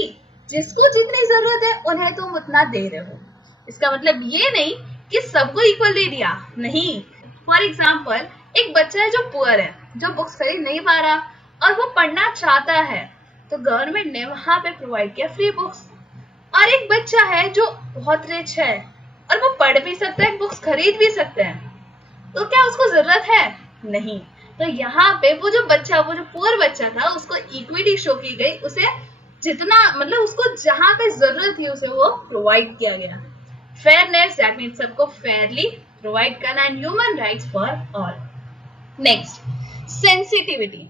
जिसको जितनी जरूरत है उन्हें तुम उतना दे रहे हो। इसका मतलब ये नहीं कि सबको इक्वल दे दिया, नहीं। फॉर एग्जाम्पल, एक बच्चा है जो पुअर है, जो बुक्स खरीद नहीं पा रहा और वो पढ़ना चाहता है, तो गवर्नमेंट ने वहां पे प्रोवाइड किया फ्री बुक्स। और एक बच्चा है जो बहुत रिच है और वो पढ़ भी सकता है, बुक्स खरीद भी सकते हैं, तो क्या उसको जरूरत है? नहीं। तो यहाँ पे वो जो पुअर बच्चा था, उसको इक्विटी शो की गई, उसे जितना मतलब उसको जहां पे जरूरत थी उसे वो प्रोवाइड किया गया। फेयरनेस, दैट मीन्स सबको फेयरली प्रोवाइड करना, and human rights for all. Next, sensitivity,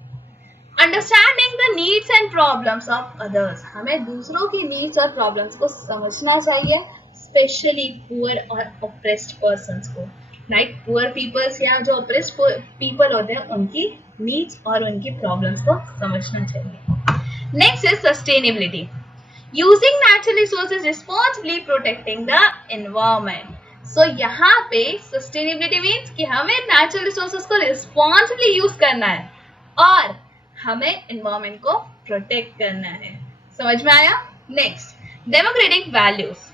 understanding the needs and problems of others. हमें दूसरों की नीड्स और प्रॉब्लम्स को समझना चाहिए, स्पेशली पुअर और ऑप्रेस्ड पर्संस को। लाइक पुअर पीपल्स या जो ऑप्रेस्ड पीपल होते हैं, उनकी नीड्स और उनकी प्रॉब्लम्स को समझना चाहिए। Next is sustainability. Using natural resources responsibly, protecting the environment. So यहाँ पे sustainability means कि हमें natural resources को responsibly use करना है और हमें environment को protect करना है। समझ में आया? Next, democratic values.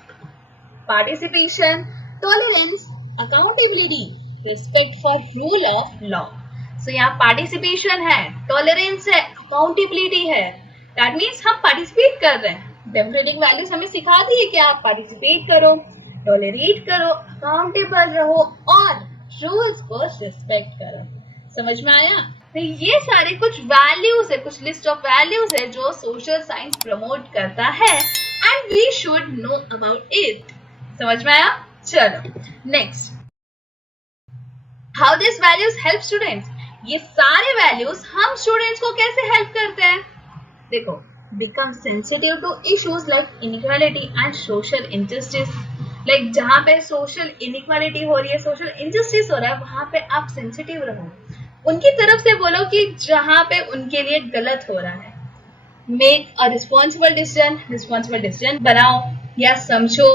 Participation, tolerance, accountability, respect for rule of law. So यहाँ participation है, tolerance है, accountability है, दैट मीन्स हम पार्टिसिपेट कर रहे हैं। डेमोक्रेटिक वैल्यूज हमें सिखाती है कि आप पार्टिसिपेट करो, टॉलरेट करो, अकाउंटेबल रहो और रूल्स को रिस्पेक्ट करो। समझ में आया? तो ये सारे कुछ वैल्यूज है, कुछ लिस्ट ऑफ वैल्यूज है जो सोशल साइंस प्रमोट करता है, and we should know about it. समझ में आया? चलो next, how this values help students. ये सारे वैल्यूज हम स्टूडेंट्स को कैसे हेल्प करते हैं? देखो, become sensitive to issues like inequality and social injustice. Like जहाँ पे social inequality हो रही है, social injustice हो रहा है, वहाँ पे आप sensitive रहो, उनकी तरफ से बोलो कि जहाँ पे उनके लिए गलत हो रहा है। Make a responsible decision बनाओ या समझो।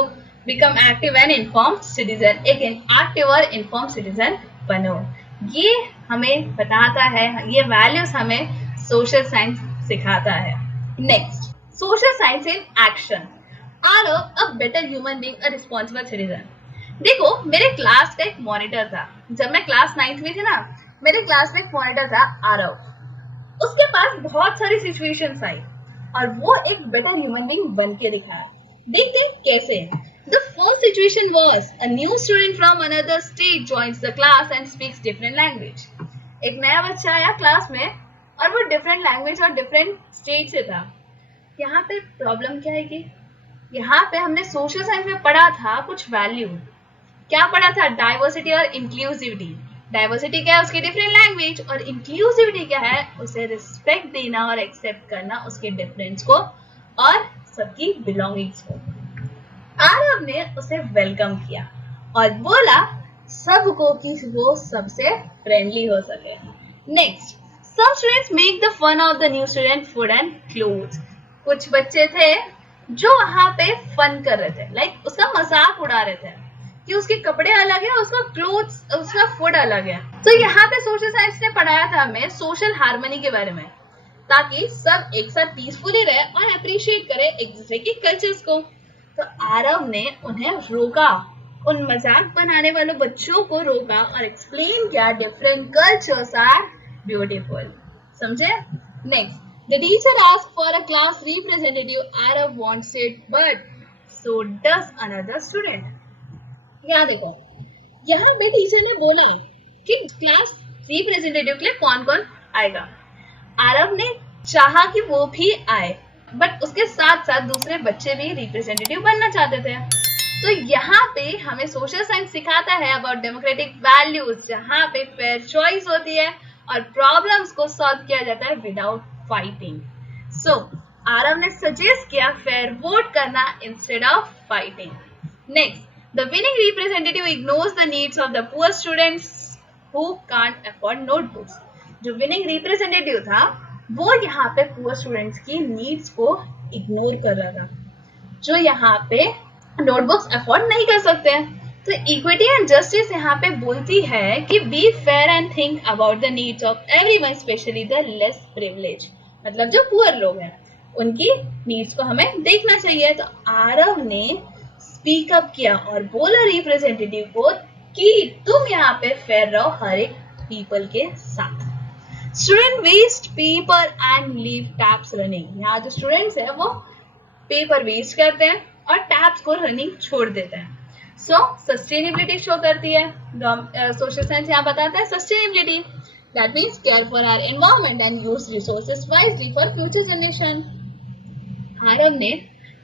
Become active and informed citizen, एक active और informed citizen बनो। ये हमें बताता है, ये values हमें social science सिखाता है। Next, social science in action, are a better human being, a responsible citizen. देखो, मेरे क्लास का एक मॉनिटर था, जब मैं क्लास 9th में थी ना, मेरे क्लास में एक मॉनिटर था आरव। उसके पास बहुत सारी सिचुएशंस आई और वो एक बेटर ह्यूमन बीइंग बन के दिखाया। देखते हैं कैसे। The first situation was a new student from another state joins the class and speaks different language. एक नया बच्चा आया क्लास में और वो डिफरेंट लैंग्वेज और डिफरेंट स्टेट से था। यहाँ पे प्रॉब्लम क्या है कि यहाँ पे हमने सोशल साइंस में पढ़ा था कुछ वैल्यू। क्या पढ़ा था? डाइवर्सिटी और इंक्लूसिविटी। डाइवर्सिटी क्या है? उसकी डिफरेंट लैंग्वेज, और इंक्लूसिविटी क्या है? उसे रिस्पेक्ट देना और एक्सेप्ट करना उसके डिफरेंस को और सबकी बिलोंगिंग्स को। आरव ने उसे वेलकम किया और बोला सबको कि वो सबसे फ्रेंडली हो सके। Next, some students make the fun of the new student food and clothes. कुछ बच्चे थे जो वहां पे फन कर रहे थे, लाइक उसका मजाक उड़ा रहे थे कि उसके कपड़े अलग है, उसका क्लोथ्स, उसका फूड अलग है। तो यहाँ पे सोशल साइंस ने पढ़ाया था हमें सोशल हार्मनी के बारे में, ताकि सब एक साथ पीसफुली रहे और अप्रिशिएट करे एक दूसरे के कल्चर्स को। तो आरव ने उन्हें रोका, उन मजाक बनाने वाले बच्चों को रोका और एक्सप्लेन किया डिफरेंट कल्चर्स आर ब्यूटीफुल। समझे? Next, The teacher asked for a class representative. Arav wants it, but so does another student. यहाँ देखो, यहाँ पे टीचर ने बोला कि क्लास रिप्रेजेंटेटिव के लिए कौन कौन आएगा। आरव ने चाहा कि वो भी आए, बट उसके साथ साथ दूसरे बच्चे भी रिप्रेजेंटेटिव बनना चाहते थे। तो यहाँ पे हमें सोशल साइंस सिखाता है अबाउट डेमोक्रेटिक वैल्यूज, जहाँ पे फेयर चॉइस होती है और प्रॉब्लम्स को सॉल्व किया जाता है विदाउट फाइटिंग। सो आरव ने सजेस्ट किया फेयर वोट करना instead of fighting. Next, the winning representative ignores the needs of the poor students who can't afford notebooks. जो winning representative था वो यहाँ पे poor students की needs को ignore कर रहा था, जो यहाँ पे notebooks afford नहीं कर सकते हैं। तो equity and justice यहाँ पे बोलती है कि be fair and think about the needs of everyone, especially the less privileged, मतलब जो poor लोग हैं उनकी needs को हमें देखना चाहिए। तो आरव ने स्पीक अप किया और बोला रिप्रेजेंटेटिव को कि तुम यहाँ पे फेयर रहो हर एक पीपल के साथ। Student waste paper and leave taps running. यहाँ जो स्टूडेंट्स है वो पेपर वेस्ट करते हैं और टैप्स को रनिंग छोड़ देते हैं। सो सस्टेनेबिलिटी शो करती है। सोशल साइंस यहाँ बताता है sustainability, that means care for our environment and use resources wisely for future generation. Aarav ने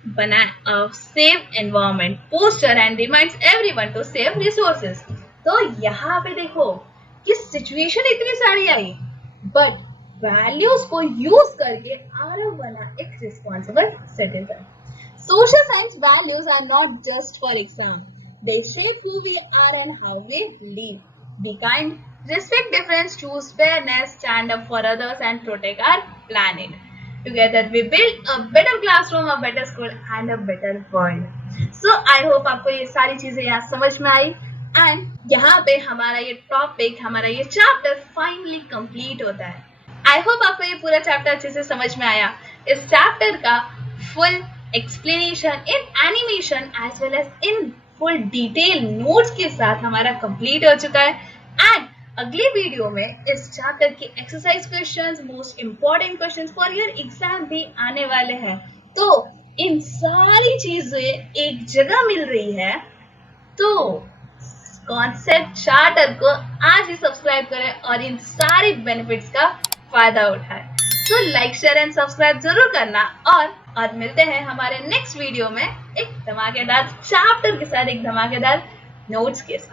बनाया save environment poster and reminds everyone to save resources. तो यहाँ पे देखो कि सिचुएशन इतनी सारी आई, बट वैल्यूज को यूज करके आरव बना एक responsible citizen. Social science values are not just for exam, they shape who we are and how we live. Be kind, respect difference, choose fairness, stand up for others and protect our planet. Together we build a better classroom, a better school and a better world. So I hope आपको ये सारी चीजें यहाँ समझ में आई and यहाँ पे हमारा ये टॉपिक, हमारा ये चैप्टर फाइनली कंप्लीट होता है। आई होप आपको ये पूरा चैप्टर अच्छे से समझ में आया। इस चैप्टर का full explanation in animation as well as in full detail notes के साथ हमारा कंप्लीट हो चुका है एंड अगले वीडियो में इस चैप्टर की exercise questions, most important questions for your exam भी आने वाले हैं। तो इन सारी चीजें एक जगह मिल रही है, तो कॉन्सेप्ट चार्टर को आज ही सब्सक्राइब करें और इन सारे बेनिफिट्स का फायदा उठाएं। तो लाइक, शेयर एंड सब्सक्राइब जरूर करना और मिलते हैं हमारे नेक्स्ट वीडियो में एक धमाकेदार चैप्टर के साथ, एक धमाकेदार नोट्स के साथ।